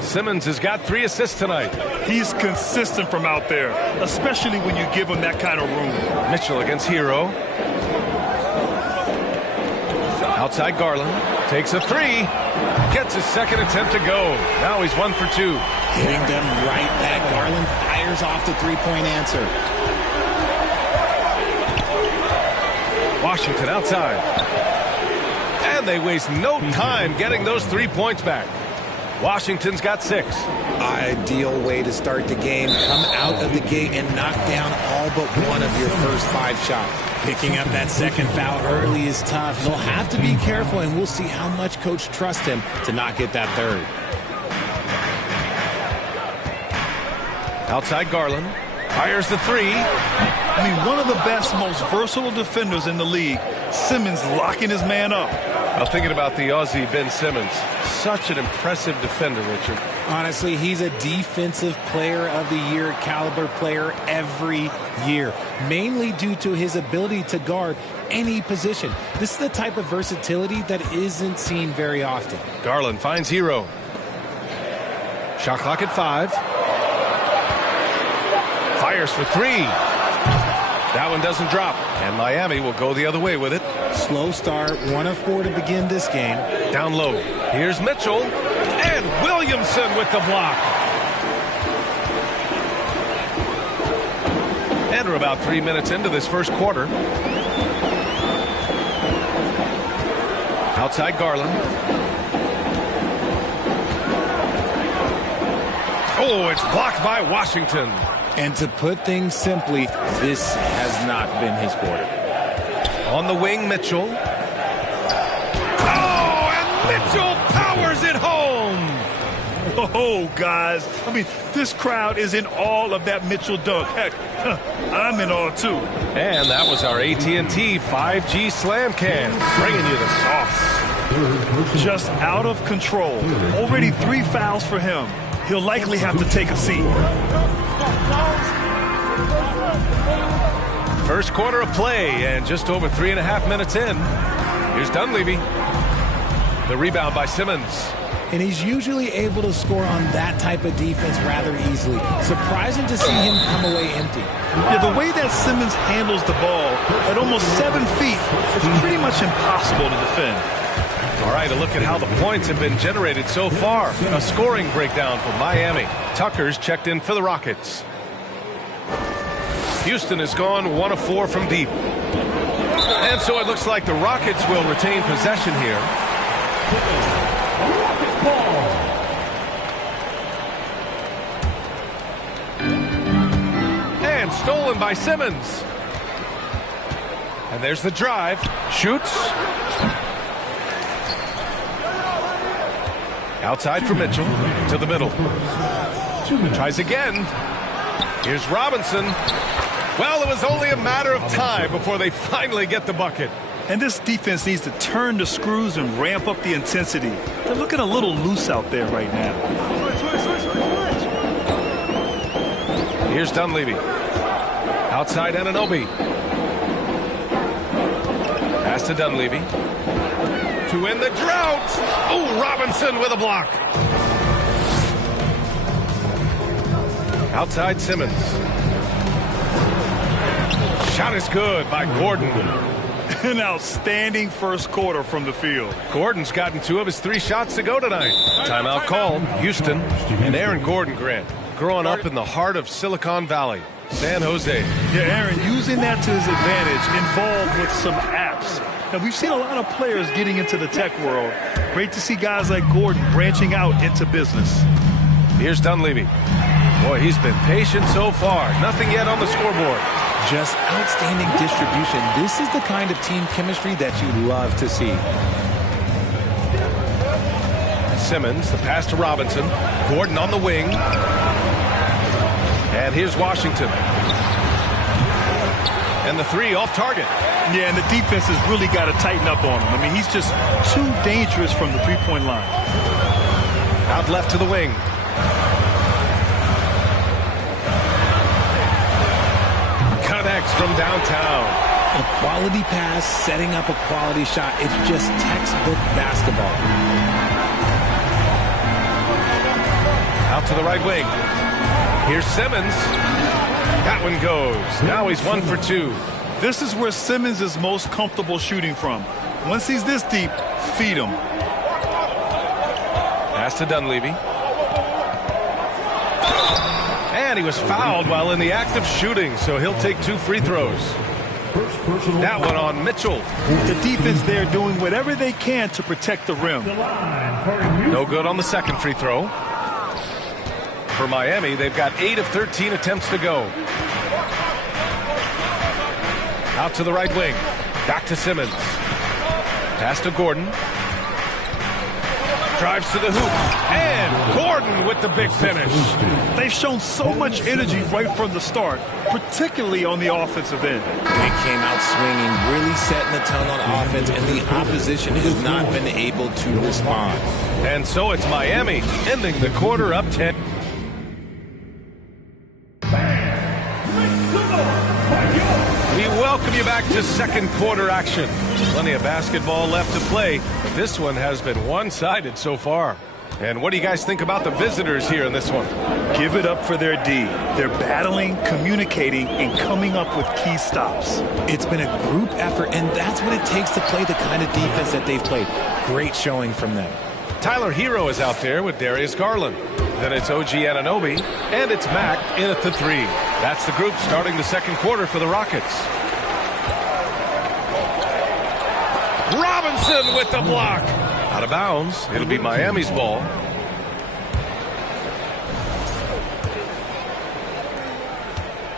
Simmons has got 3 assists tonight. He's consistent from out there, especially when you give him that kind of room. Mitchell against Hero. Outside Garland. Takes a 3. Gets his second attempt to go. Now he's 1 for 2. Hitting them right back. Garland fires off the three-point answer. Washington outside. And they waste no time getting those 3 points back. Washington's got 6. Ideal way to start the game. Come out of the gate and knock down all but one of your first 5 shots. Picking up that second foul early is tough. He'll have to be careful, and we'll see how much coach trusts him to not get that third. Outside Garland. Fires the 3. I mean, one of the best, most versatile defenders in the league. Simmons locking his man up. Now thinking about the Aussie Ben Simmons. Such an impressive defender, Richard. Honestly, he's a defensive player of the year caliber player every year, mainly due to his ability to guard any position. This is the type of versatility that isn't seen very often. Garland finds Hero. Shot clock at 5. Fires for 3. That one doesn't drop, and Miami will go the other way with it. Slow start, 1 of 4 to begin this game. Down low. Here's Mitchell, and Williamson with the block. And we're about 3 minutes into this first quarter. Outside Garland. Oh, it's blocked by Washington. And to put things simply, this has not been his quarter. On the wing, Mitchell. Oh, and Mitchell powers it home. Oh, guys. I mean, this crowd is in awe of that Mitchell dunk. Heck, I'm in awe, too. And that was our AT&T 5G Slam Can, bringing you the sauce. Just out of control. Already 3 fouls for him. He'll likely have to take a seat. First quarter of play, and just over 3.5 minutes in. Here's Dunleavy. The rebound by Simmons. And he's usually able to score on that type of defense rather easily. Surprising to see him come away empty. Yeah, the way that Simmons handles the ball at almost 7 feet is pretty much impossible to defend. All right, a look at how the points have been generated so far. A scoring breakdown for Miami. Tucker's checked in for the Rockets. Houston has gone 1 of 4 from deep. And so it looks like the Rockets will retain possession here. And stolen by Simmons. And there's the drive. Shoots. Outside for Mitchell. To the middle. Tries again. Here's Robinson. Well, it was only a matter of time before they finally get the bucket. And this defense needs to turn the screws and ramp up the intensity. They're looking a little loose out there right now. Here's Dunleavy. Outside Anunoby. Pass to Dunleavy. To end the drought. Oh, Robinson with a block. Outside Simmons. Shot is good by Gordon. An outstanding first quarter from the field. Gordon's gotten 2 of his 3 shots to go tonight. Timeout called. Houston and Aaron Gordon, Grant, growing up in the heart of Silicon Valley, San Jose. Yeah, Aaron, using that to his advantage, involved with some apps. Now, we've seen a lot of players getting into the tech world. Great to see guys like Gordon branching out into business. Here's Dunleavy. Boy, he's been patient so far. Nothing yet on the scoreboard. Just outstanding distribution. This is the kind of team chemistry that you love to see. Simmons, the pass to Robinson. Gordon on the wing. And here's Washington. And the 3 off target. Yeah, and the defense has really got to tighten up on him. I mean, he's just too dangerous from the three-point line. Out left to the wing. Connects from downtown. A quality pass, setting up a quality shot. It's just textbook basketball. Out to the right wing. Here's Simmons. That one goes. Now he's 1 for 2. This is where Simmons is most comfortable shooting from. Once he's this deep, feed him. Pass to Dunleavy. And he was fouled while in the act of shooting, so he'll take 2 free throws. That one on Mitchell. The defense there doing whatever they can to protect the rim. No good on the second free throw. For Miami, they've got 8 of 13 attempts to go. Out to the right wing. Back to Simmons. Pass to Gordon. Drives to the hoop. And Gordon with the big finish. They've shown so much energy right from the start, particularly on the offensive end. They came out swinging, really setting the tone on offense, and the opposition has not been able to respond. And so it's Miami ending the quarter up 10. We welcome you back to second quarter action. Plenty of basketball left to play. This one has been one-sided so far. And what do you guys think about the visitors here in this one? Give it up for their D. They're battling, communicating, and coming up with key stops. It's been a group effort, and that's what it takes to play the kind of defense that they've played. Great showing from them. Tyler Hero is out there with Darius Garland. Then it's OG Anunoby, and it's Mack in at the 3. That's the group starting the second quarter for the Rockets. Robinson with the block. Out of bounds. It'll be Miami's ball.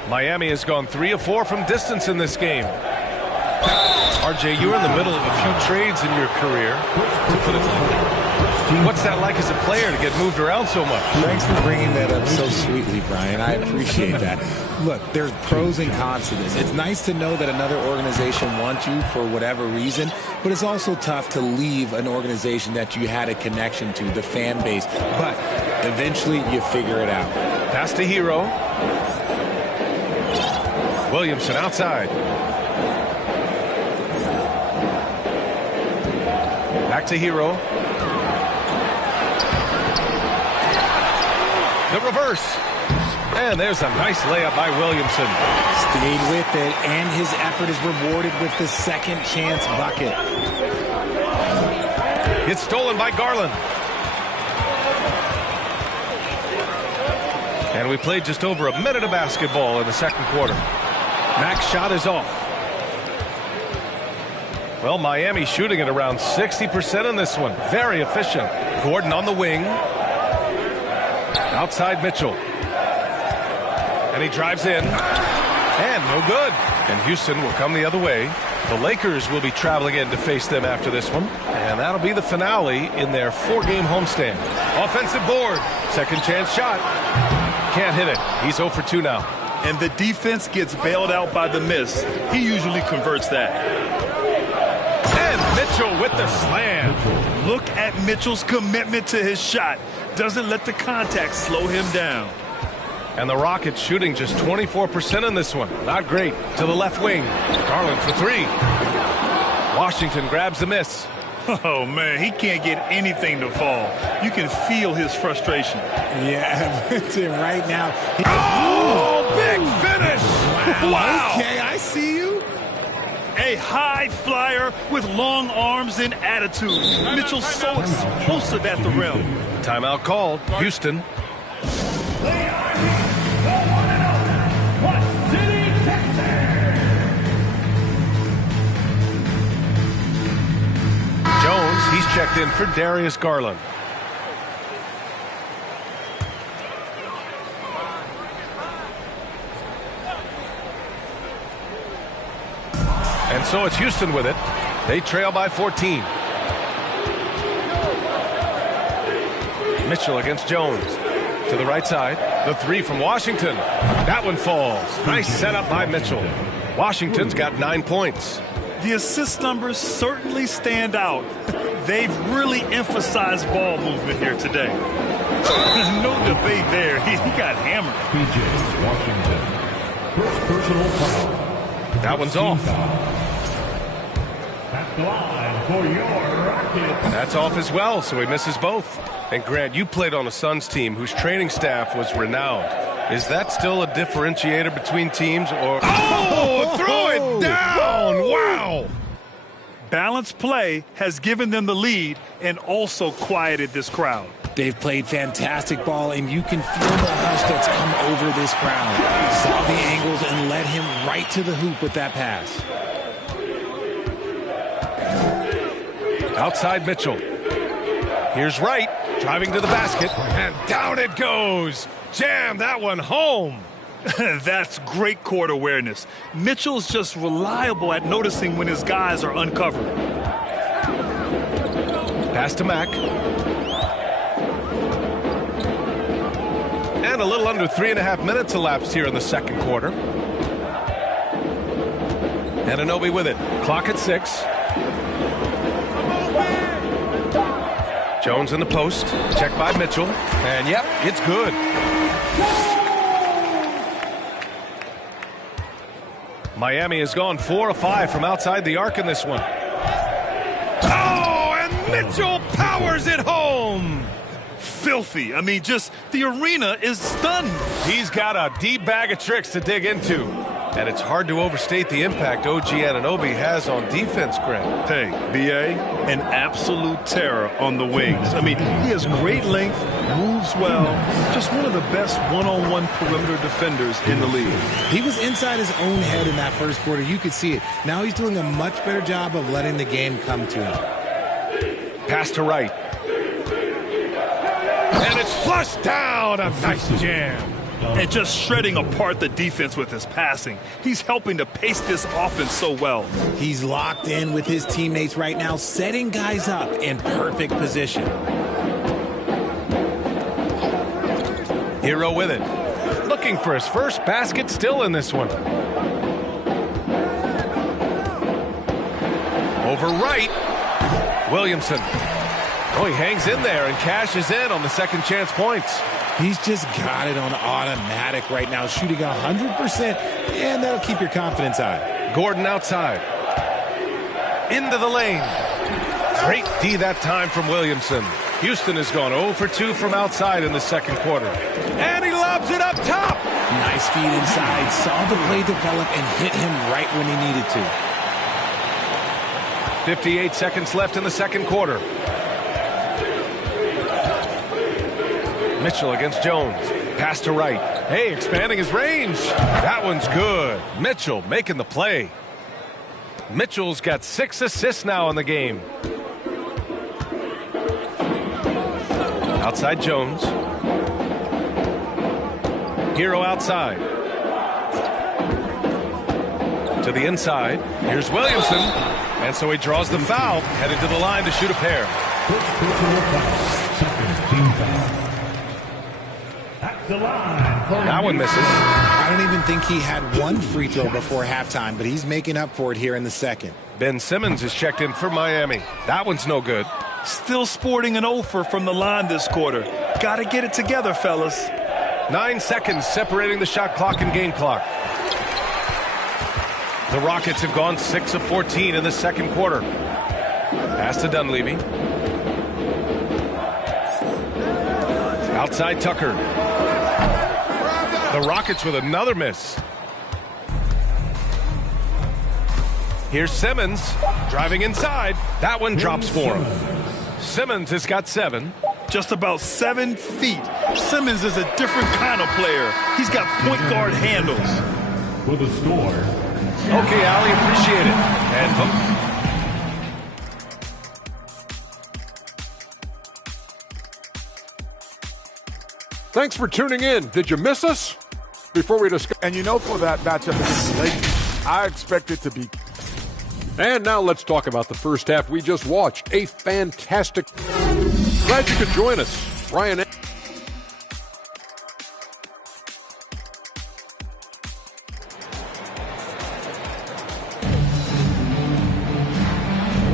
Miami has gone 3 of 4 from distance in this game. RJ, you're in the middle of a few trades in your career, to put it lightly. What's that like as a player to get moved around so much? Thanks for bringing that up so sweetly, Brian. I appreciate that. Look, there's pros and cons to this. It's nice to know that another organization wants you for whatever reason, but it's also tough to leave an organization that you had a connection to, the fan base. But eventually you figure it out. Pass to Hero. Williamson outside. Back to Hero. The reverse. And there's a nice layup by Williamson. Stayed with it, and his effort is rewarded with the second chance bucket. It's stolen by Garland. And we played just over a minute of basketball in the second quarter. Mack's shot is off. Well, Miami shooting at around 60% in this one. Very efficient. Gordon on the wing. Outside Mitchell. And he drives in. And no good. And Houston will come the other way. The Lakers will be traveling in to face them after this one. And that'll be the finale in their 4-game homestand. Offensive board. Second chance shot. Can't hit it. He's 0 for 2 now. And the defense gets bailed out by the miss. He usually converts that. And Mitchell with the slam. Look at Mitchell's commitment to his shot. Doesn't let the contact slow him down. And the Rockets shooting just 24% in this one. Not great. To the left wing. Garland for 3. Washington grabs the miss. Oh, man, he can't get anything to fall. You can feel his frustration. Yeah, right now. Oh, big finish. Wow. Okay, I see you. A high flyer with long arms and attitude. Mitchell's so explosive at the rim. Timeout called. Houston. Jones, he's checked in for Darius Garland. And so it's Houston with it. They trail by 14. Mitchell against Jones. To the right side. The 3 from Washington. That one falls. Nice setup by Mitchell. Washington's got 9 points. The assist numbers certainly stand out. They've really emphasized ball movement here today. No debate there. He got hammered. PJ Washington. First personal foul. That one's off. At the line for your Rockets. That's off as well, so he misses both. And Grant, you played on a Suns team whose training staff was renowned. Is that still a differentiator between teams, or... Oh, throw it down! Wow! Balanced play has given them the lead and also quieted this crowd. They've played fantastic ball, and you can feel the hush that's come over this crowd. Saw the angles and led him right to the hoop with that pass. Outside Mitchell. Here's Wright, driving to the basket, and down it goes. Jam that one home. That's great court awareness. Mitchell's just reliable at noticing when his guys are uncovered. Pass to Mack. And a little under 3.5 minutes elapsed here in the second quarter. And Anunoby with it. Clock at 6. Jones in the post. Check by Mitchell. And yep, it's good. Miami has gone 4 of 5 from outside the arc in this one. Oh, and Mitchell powers it home. Filthy. I mean, just the arena is stunned. He's got a deep bag of tricks to dig into. And it's hard to overstate the impact OG Anunoby has on defense, Grant. Hey, B.A., an absolute terror on the wings. I mean, he has great length, moves well, just one of the best one-on-one perimeter defenders in the league. He was inside his own head in that first quarter. You could see it. Now he's doing a much better job of letting the game come to him. Pass to Wright. And it's flushed down. A nice jam. And just shredding apart the defense with his passing. He's helping to pace this offense so well. He's locked in with his teammates right now, setting guys up in perfect position. Hero with it. Looking for his first basket still in this one. Over Wright. Williamson. Oh, he hangs in there and cashes in on the second chance points. He's just got it on automatic right now, shooting 100%, and that'll keep your confidence high. Gordon outside. Into the lane. Great D that time from Williamson. Houston has gone 0 for 2 from outside in the second quarter. And he lobs it up top. Nice feed inside. Saw the play develop and hit him right when he needed to. 58 seconds left in the second quarter. Mitchell against Jones. Pass to Wright. Hey, expanding his range. That one's good. Mitchell making the play. Mitchell's got 6 assists now in the game. Outside Jones. Hero outside. To the inside. Here's Williamson. And so he draws the foul. Headed to the line to shoot a pair. That one misses. I don't even think he had one free throw before halftime, but he's making up for it here in the second. Ben Simmons is checked in for Miami. That one's no good. Still sporting an offer from the line this quarter. Got to get it together, fellas. 9 seconds separating the shot clock and game clock. The Rockets have gone 6 of 14 in the second quarter. Pass to Dunleavy. Outside Tucker. The Rockets with another miss. Here's Simmons driving inside. That one drops for him. Simmons has got 7. Just about 7 feet. Simmons is a different kind of player. He's got point guard handles. For the score. Okay, Allie, appreciate it. And thanks for tuning in. Did you miss us? Before we discuss. And you know, for that matchup against the Lakers, I expect it to be. And now let's talk about the first half we just watched. A fantastic. Glad you could join us. Ryan.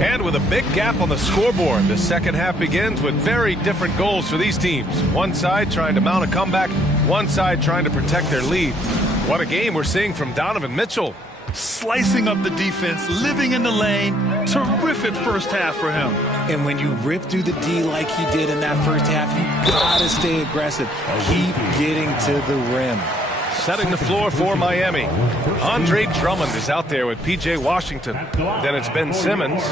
And with a big gap on the scoreboard, the second half begins with very different goals for these teams. One side trying to mount a comeback, one side trying to protect their lead. What a game we're seeing from Donovan Mitchell. Slicing up the defense, living in the lane. Terrific first half for him. And when you rip through the D like he did in that first half, you gotta stay aggressive. Keep getting to the rim. Setting the floor for Miami. Andre Drummond is out there with P.J. Washington. Then it's Ben Simmons,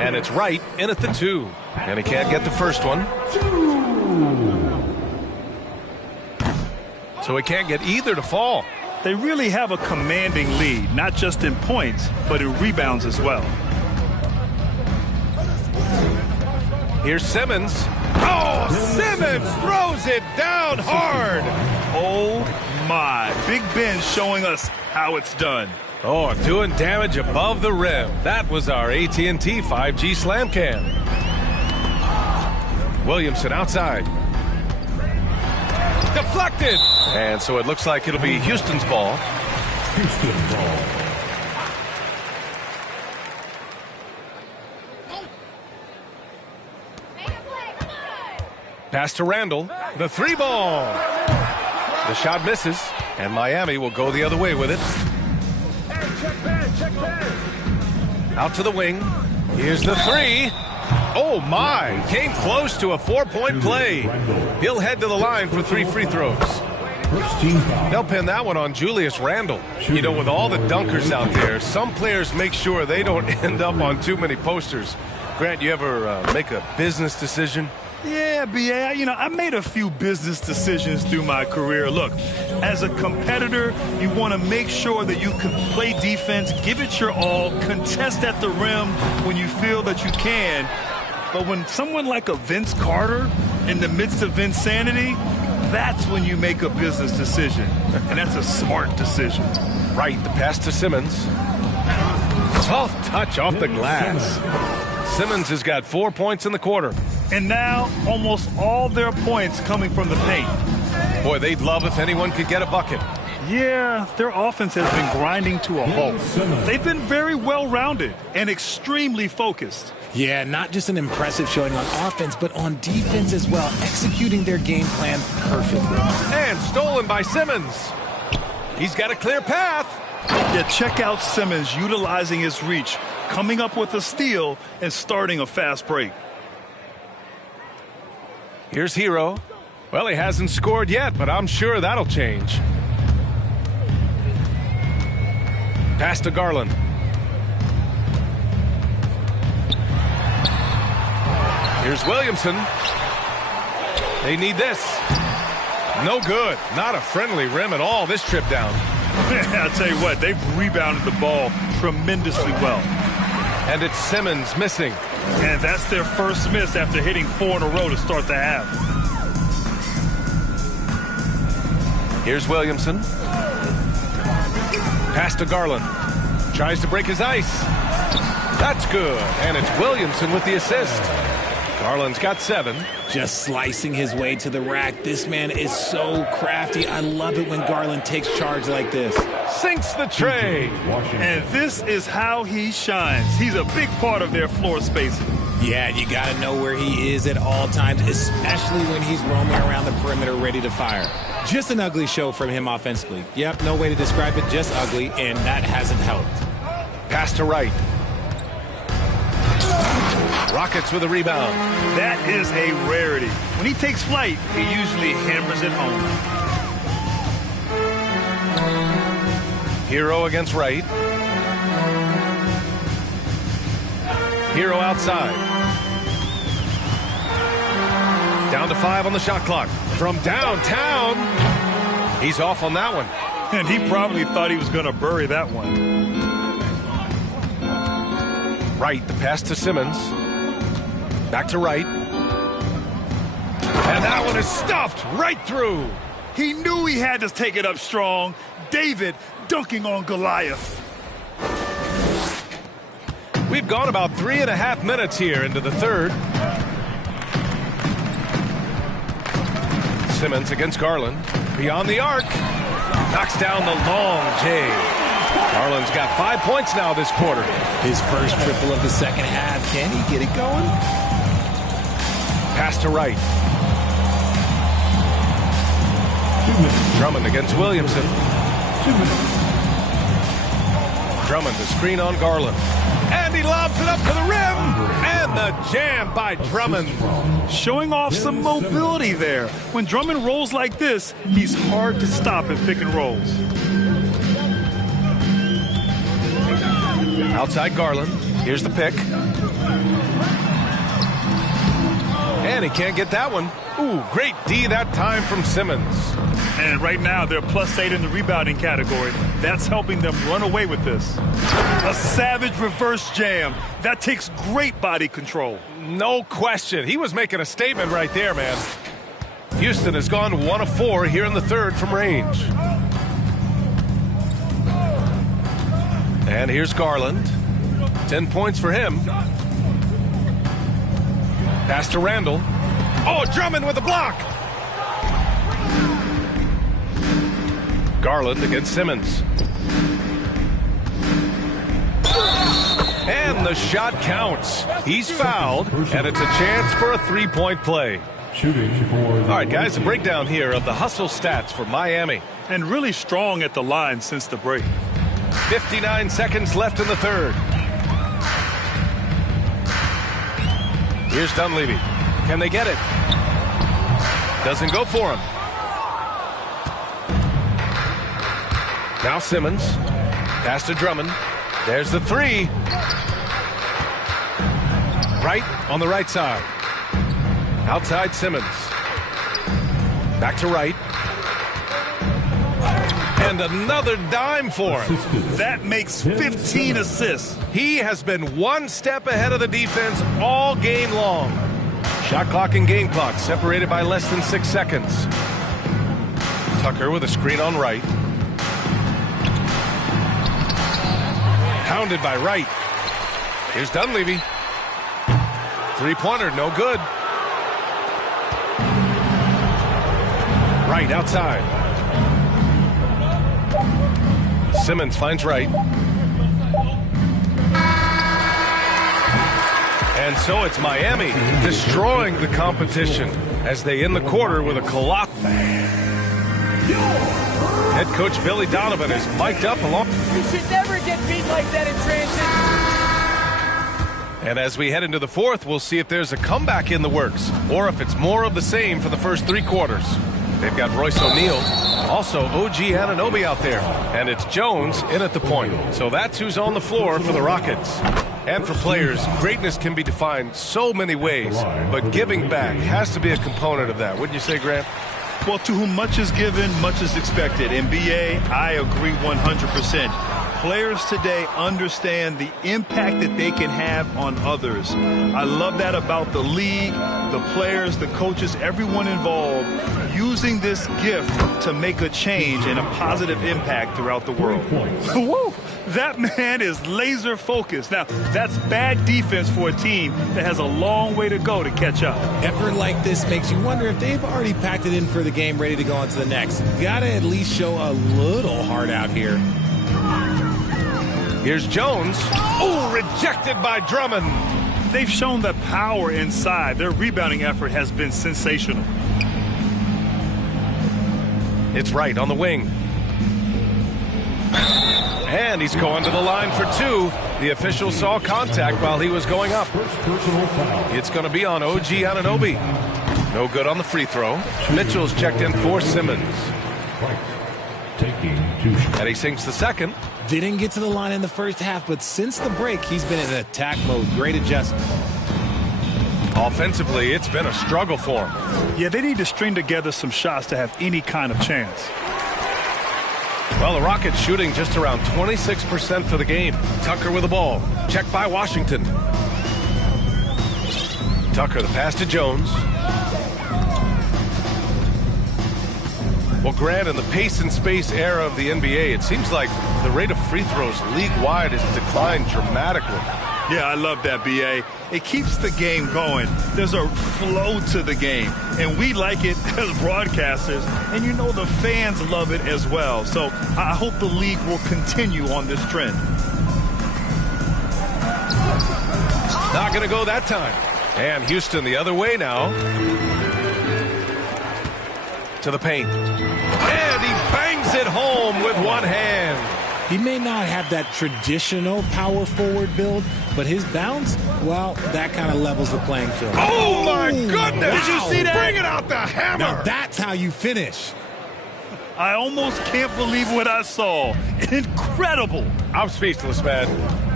and it's Wright in at the 2. And he can't get the first one. So he can't get either to fall. They really have a commanding lead, not just in points, but in rebounds as well. Here's Simmons. Oh, Simmons throws it down hard. Oh, my. Big Ben showing us how it's done. Oh, doing damage above the rim. That was our AT&T 5G slam cam. Williamson outside. Deflected. And so it looks like it'll be Houston's ball. Houston ball. Pass to Randall. The 3 ball. The shot misses, and Miami will go the other way with it. Out to the wing. Here's the 3. Oh, my. Came close to a 4-point play. He'll head to the line for 3 free throws. They'll pin that one on Julius Randle. You know, with all the dunkers out there, some players make sure they don't end up on too many posters. Grant, you ever make a business decision? Yeah, B.A., I made a few business decisions through my career. Look, as a competitor, you want to make sure that you can play defense, give it your all, contest at the rim when you feel that you can. But when someone like a Vince Carter in the midst of insanity, that's when you make a business decision. And that's a smart decision. Right, the pass to Simmons. Soft touch off the glass. Simmons has got 4 points in the quarter. And now almost all their points coming from the paint. Boy, they'd love if anyone could get a bucket. Yeah, their offense has been grinding to a halt. They've been very well-rounded and extremely focused. Yeah, not just an impressive showing on offense, but on defense as well, executing their game plan perfectly. And stolen by Simmons. He's got a clear path. Yeah, check out Simmons utilizing his reach, coming up with a steal and starting a fast break. Here's Hero. Well, he hasn't scored yet, but I'm sure that'll change. Pass to Garland. Here's Williamson. They need this. No good. Not a friendly rim at all this trip down. I'll tell you what, they've rebounded the ball tremendously well. And it's Simmons missing. And that's their first miss after hitting 4 in a row to start the half. Here's Williamson. Pass to Garland. Tries to break his ice. That's good. And it's Williamson with the assist. Garland's got 7. Just slicing his way to the rack. This man is so crafty. I love it when Garland takes charge like this. Sinks the tray. And this is how he shines. He's a big part of their floor spacing. Yeah, you got to know where he is at all times, especially when he's roaming around the perimeter ready to fire. Just an ugly show from him offensively. Yep, no way to describe it, just ugly, and that hasn't helped. Pass to Wright. Rockets with a rebound. That is a rarity. When he takes flight, he usually hammers it home. Hero against Wright. Hero outside. Down to 5 on the shot clock. From downtown. He's off on that one. And he probably thought he was going to bury that one. Wright, the pass to Simmons. Back to Wright. And that one is stuffed right through. He knew he had to take it up strong. David dunking on Goliath. We've gone about 3.5 minutes here into the third. Simmons against Garland. Beyond the arc. Knocks down the long J. Garland's got 5 points now this quarter. His first triple of the second half. Can he get it going? Pass to Wright. Drummond against Williamson. Drummond, the screen on Garland. And he lobs it up to the rim. And the jam by Drummond. Showing off some mobility there. When Drummond rolls like this, he's hard to stop in pick and rolls. Outside Garland. Here's the pick. And he can't get that one. Ooh, great D that time from Simmons. And right now, they're +8 in the rebounding category. That's helping them run away with this. A savage reverse jam. That takes great body control. No question. He was making a statement right there, man. Houston has gone 1 of 4 here in the third from range. And here's Garland. 10 points for him. Pass to Randall. Oh, Drummond with a block. Garland against Simmons. And the shot counts. He's fouled, and it's a chance for a 3-point play. All right, guys, a breakdown here of the hustle stats for Miami. And really strong at the line since the break. 59 seconds left in the third. Here's Dunleavy. Can they get it? Doesn't go for him. Now Simmons. Pass to Drummond. There's the 3. Right on the right side. Outside Simmons. Back to Wright. And another dime for him. That makes 15 assists. He has been one step ahead of the defense all game long. Shot clock and game clock separated by less than 6 seconds. Tucker with a screen on Wright. Pounded by Wright. Here's Dunleavy. 3-pointer, no good. Wright outside. Simmons finds Wright. And so it's Miami destroying the competition as they end the quarter with a colossal. Head coach Billy Donovan is mic'd up along. You should never get beat like that in transition. And as we head into the fourth, we'll see if there's a comeback in the works or if it's more of the same for the first 3 quarters. They've got Royce O'Neal, also OG Anunoby out there, and it's Jones in at the point. So that's who's on the floor for the Rockets. And for players, greatness can be defined so many ways, but giving back has to be a component of that. Wouldn't you say, Grant? Well, to whom much is given, much is expected. In BA, I agree 100%. Players today understand the impact that they can have on others. I love that about the league, the players, the coaches, everyone involved, using this gift to make a change and a positive impact throughout the world. Woo! That man is laser focused. Now, that's bad defense for a team that has a long way to go to catch up. Effort like this makes you wonder if they've already packed it in for the game, ready to go on to the next. Gotta at least show a little heart out here. Here's Jones. Oh, rejected by Drummond. They've shown the power inside. Their rebounding effort has been sensational. It's Wright on the wing. And he's going to the line for two. The official saw contact while he was going up. It's going to be on OG Anunoby. No good on the free throw. Mitchell's checked in for Simmons. And he sinks the second. Didn't get to the line in the first half, but since the break, he's been in attack mode. Great adjustment. Offensively, it's been a struggle for him. Yeah, they need to string together some shots to have any kind of chance. Well, the Rockets shooting just around 26% for the game. Tucker with the ball. Checked by Washington. Tucker, the pass to Jones. Well, Grant, in the pace and space era of the NBA, it seems like the rate of free throws league-wide has declined dramatically. Yeah, I love that, B.A. It keeps the game going. There's a flow to the game, and we like it as broadcasters, and you know the fans love it as well. So I hope the league will continue on this trend. Not going to go that time. And Houston the other way now. To the paint. And he bangs it home with one hand. He may not have that traditional power forward build, but his bounce, well, that kind of levels the playing field. Oh, my goodness! Did you see that? Bring it out the hammer! Now that's how you finish. I almost can't believe what I saw. Incredible. I'm speechless, man.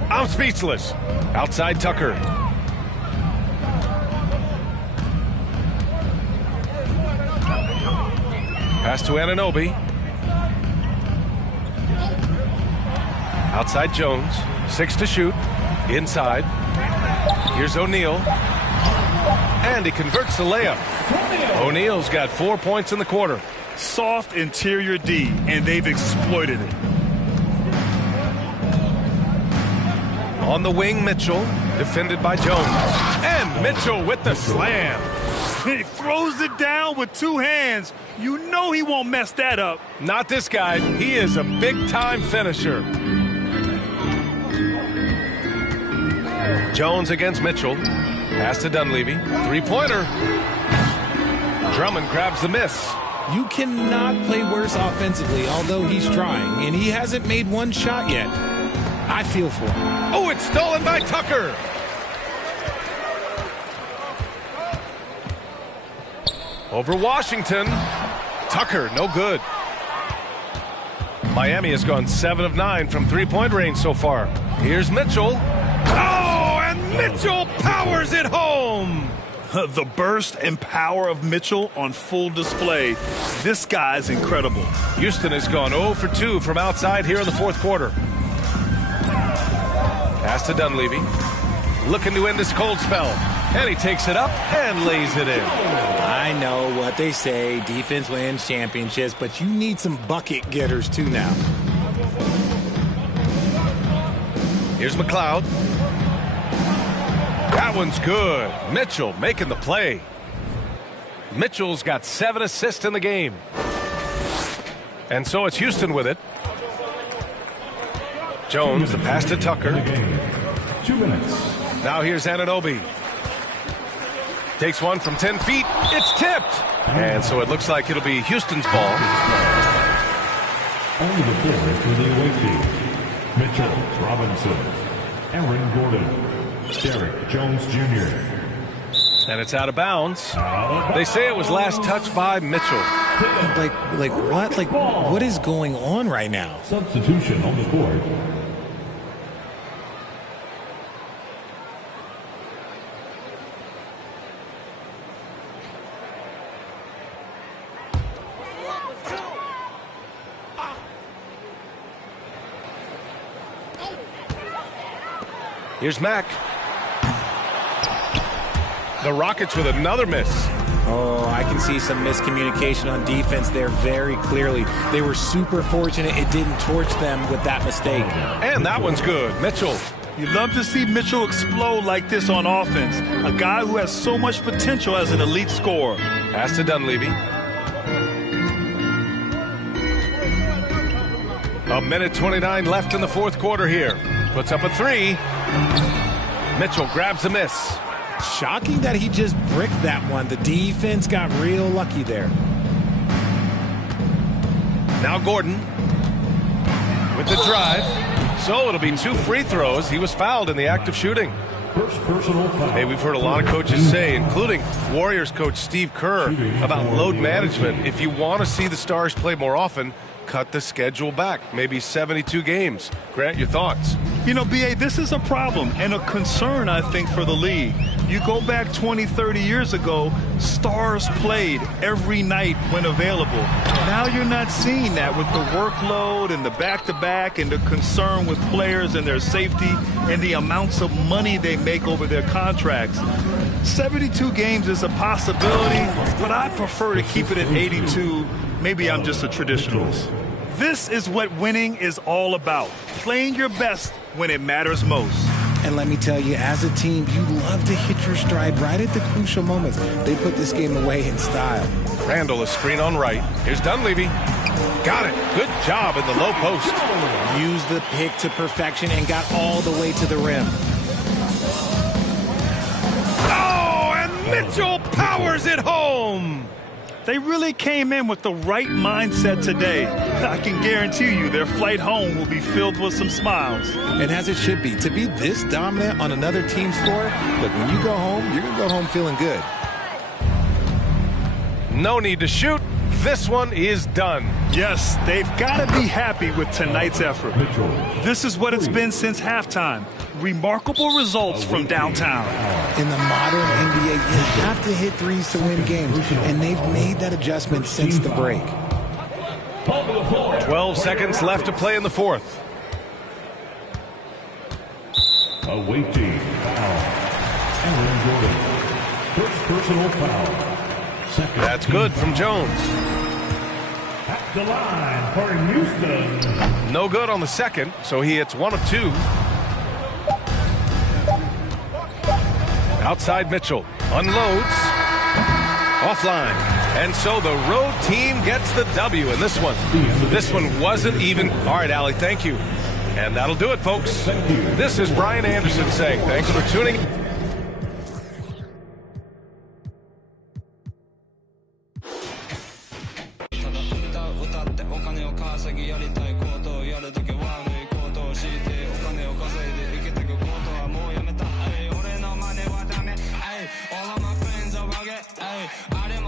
I'm speechless. Outside Tucker. Pass to Anunoby. Outside Jones. 6 to shoot. Inside. Here's O'Neal. And he converts the layup. O'Neal's got 4 points in the quarter. Soft interior D, and they've exploited it. On the wing, Mitchell. Defended by Jones. And Mitchell with the slam. He throws it down with two hands. You know he won't mess that up. Not this guy. He is a big-time finisher. Jones against Mitchell. Pass to Dunleavy. Three-pointer. Drummond grabs the miss. You cannot play worse offensively, although he's trying, and he hasn't made one shot yet. I feel for him. Oh, it's stolen by Tucker. Over Washington. Tucker, no good. Miami has gone 7 of 9 from three-point range so far. Here's Mitchell. Oh, and Mitchell powers it home. The burst and power of Mitchell on full display. This guy's incredible. Houston has gone 0 for 2 from outside here in the fourth quarter. Pass to Dunleavy. Looking to end this cold spell. And he takes it up and lays it in. I know what they say, defense wins championships, but you need some bucket getters too now. Here's McLeod. That one's good. Mitchell making the play. Mitchell's got 7 assists in the game. And so it's Houston with it. Jones, the pass to Tucker. 2 minutes. Now here's Anunoby. Takes one from 10 feet. It's tipped. And so it looks like it'll be Houston's ball. Only the forward for the away team. Mitchell Robinson. Aaron Gordon. Derek Jones Jr. And it's out of bounds. They say it was last touched by Mitchell. Like what? Like what is going on right now? Substitution on the court. Here's Mack. The Rockets with another miss. Oh, I can see some miscommunication on defense there very clearly. They were super fortunate it didn't torch them with that mistake. And that one's good. Mitchell. You love to see Mitchell explode like this on offense. A guy who has so much potential as an elite scorer. Pass to Dunleavy. A minute 29 left in the fourth quarter here. Puts up a three. Mitchell grabs the miss. Shocking that he just bricked that one. The defense got real lucky there. Now Gordon with the drive. So it'll be 2 free throws. He was fouled in the act of shooting. First personal foul. Hey, we've heard a lot of coaches say, including Warriors coach Steve Kerr, about load management. If you want to see the Stars play more often, cut the schedule back, maybe 72 games. Grant, your thoughts? You know, B.A., this is a problem and a concern, I think, for the league. You go back 20, 30 years ago, Stars played every night when available. Now you're not seeing that with the workload and the back-to-back and the concern with players and their safety and the amounts of money they make over their contracts. 72 games is a possibility, but I prefer to keep it at 82. Maybe I'm just a traditionalist. This is what winning is all about. Playing your best when it matters most. And let me tell you, as a team, you love to hit your stride right at the crucial moments. They put this game away in style. Randall, a screen on right. Here's Dunleavy. Got it. Good job in the low post. Used the pick to perfection and got all the way to the rim. Oh, and Mitchell powers it home. They really came in with the right mindset today. I can guarantee you their flight home will be filled with some smiles. And as it should be, to be this dominant on another team's floor, look, when you go home, you're going to go home feeling good. No need to shoot. This one is done. Yes, they've got to be happy with tonight's effort. This is what it's been since halftime. Remarkable results from downtown. In the modern NBA, you have to hit threes to win games, and they've made that adjustment since the break. 12 seconds left to play in the fourth. Awaiting foul. Aaron Gordon. First personal foul. Second. That's good from Jones. At the line for Houston. No good on the second, so he hits 1 of 2. Outside Mitchell. Unloads. Offline. And so the road team gets the W in this one. This one wasn't even... All right, Allie, thank you. And that'll do it, folks. This is Brian Anderson saying thanks for tuning in. Ay, all of my friends are rugged. Ay, I didn't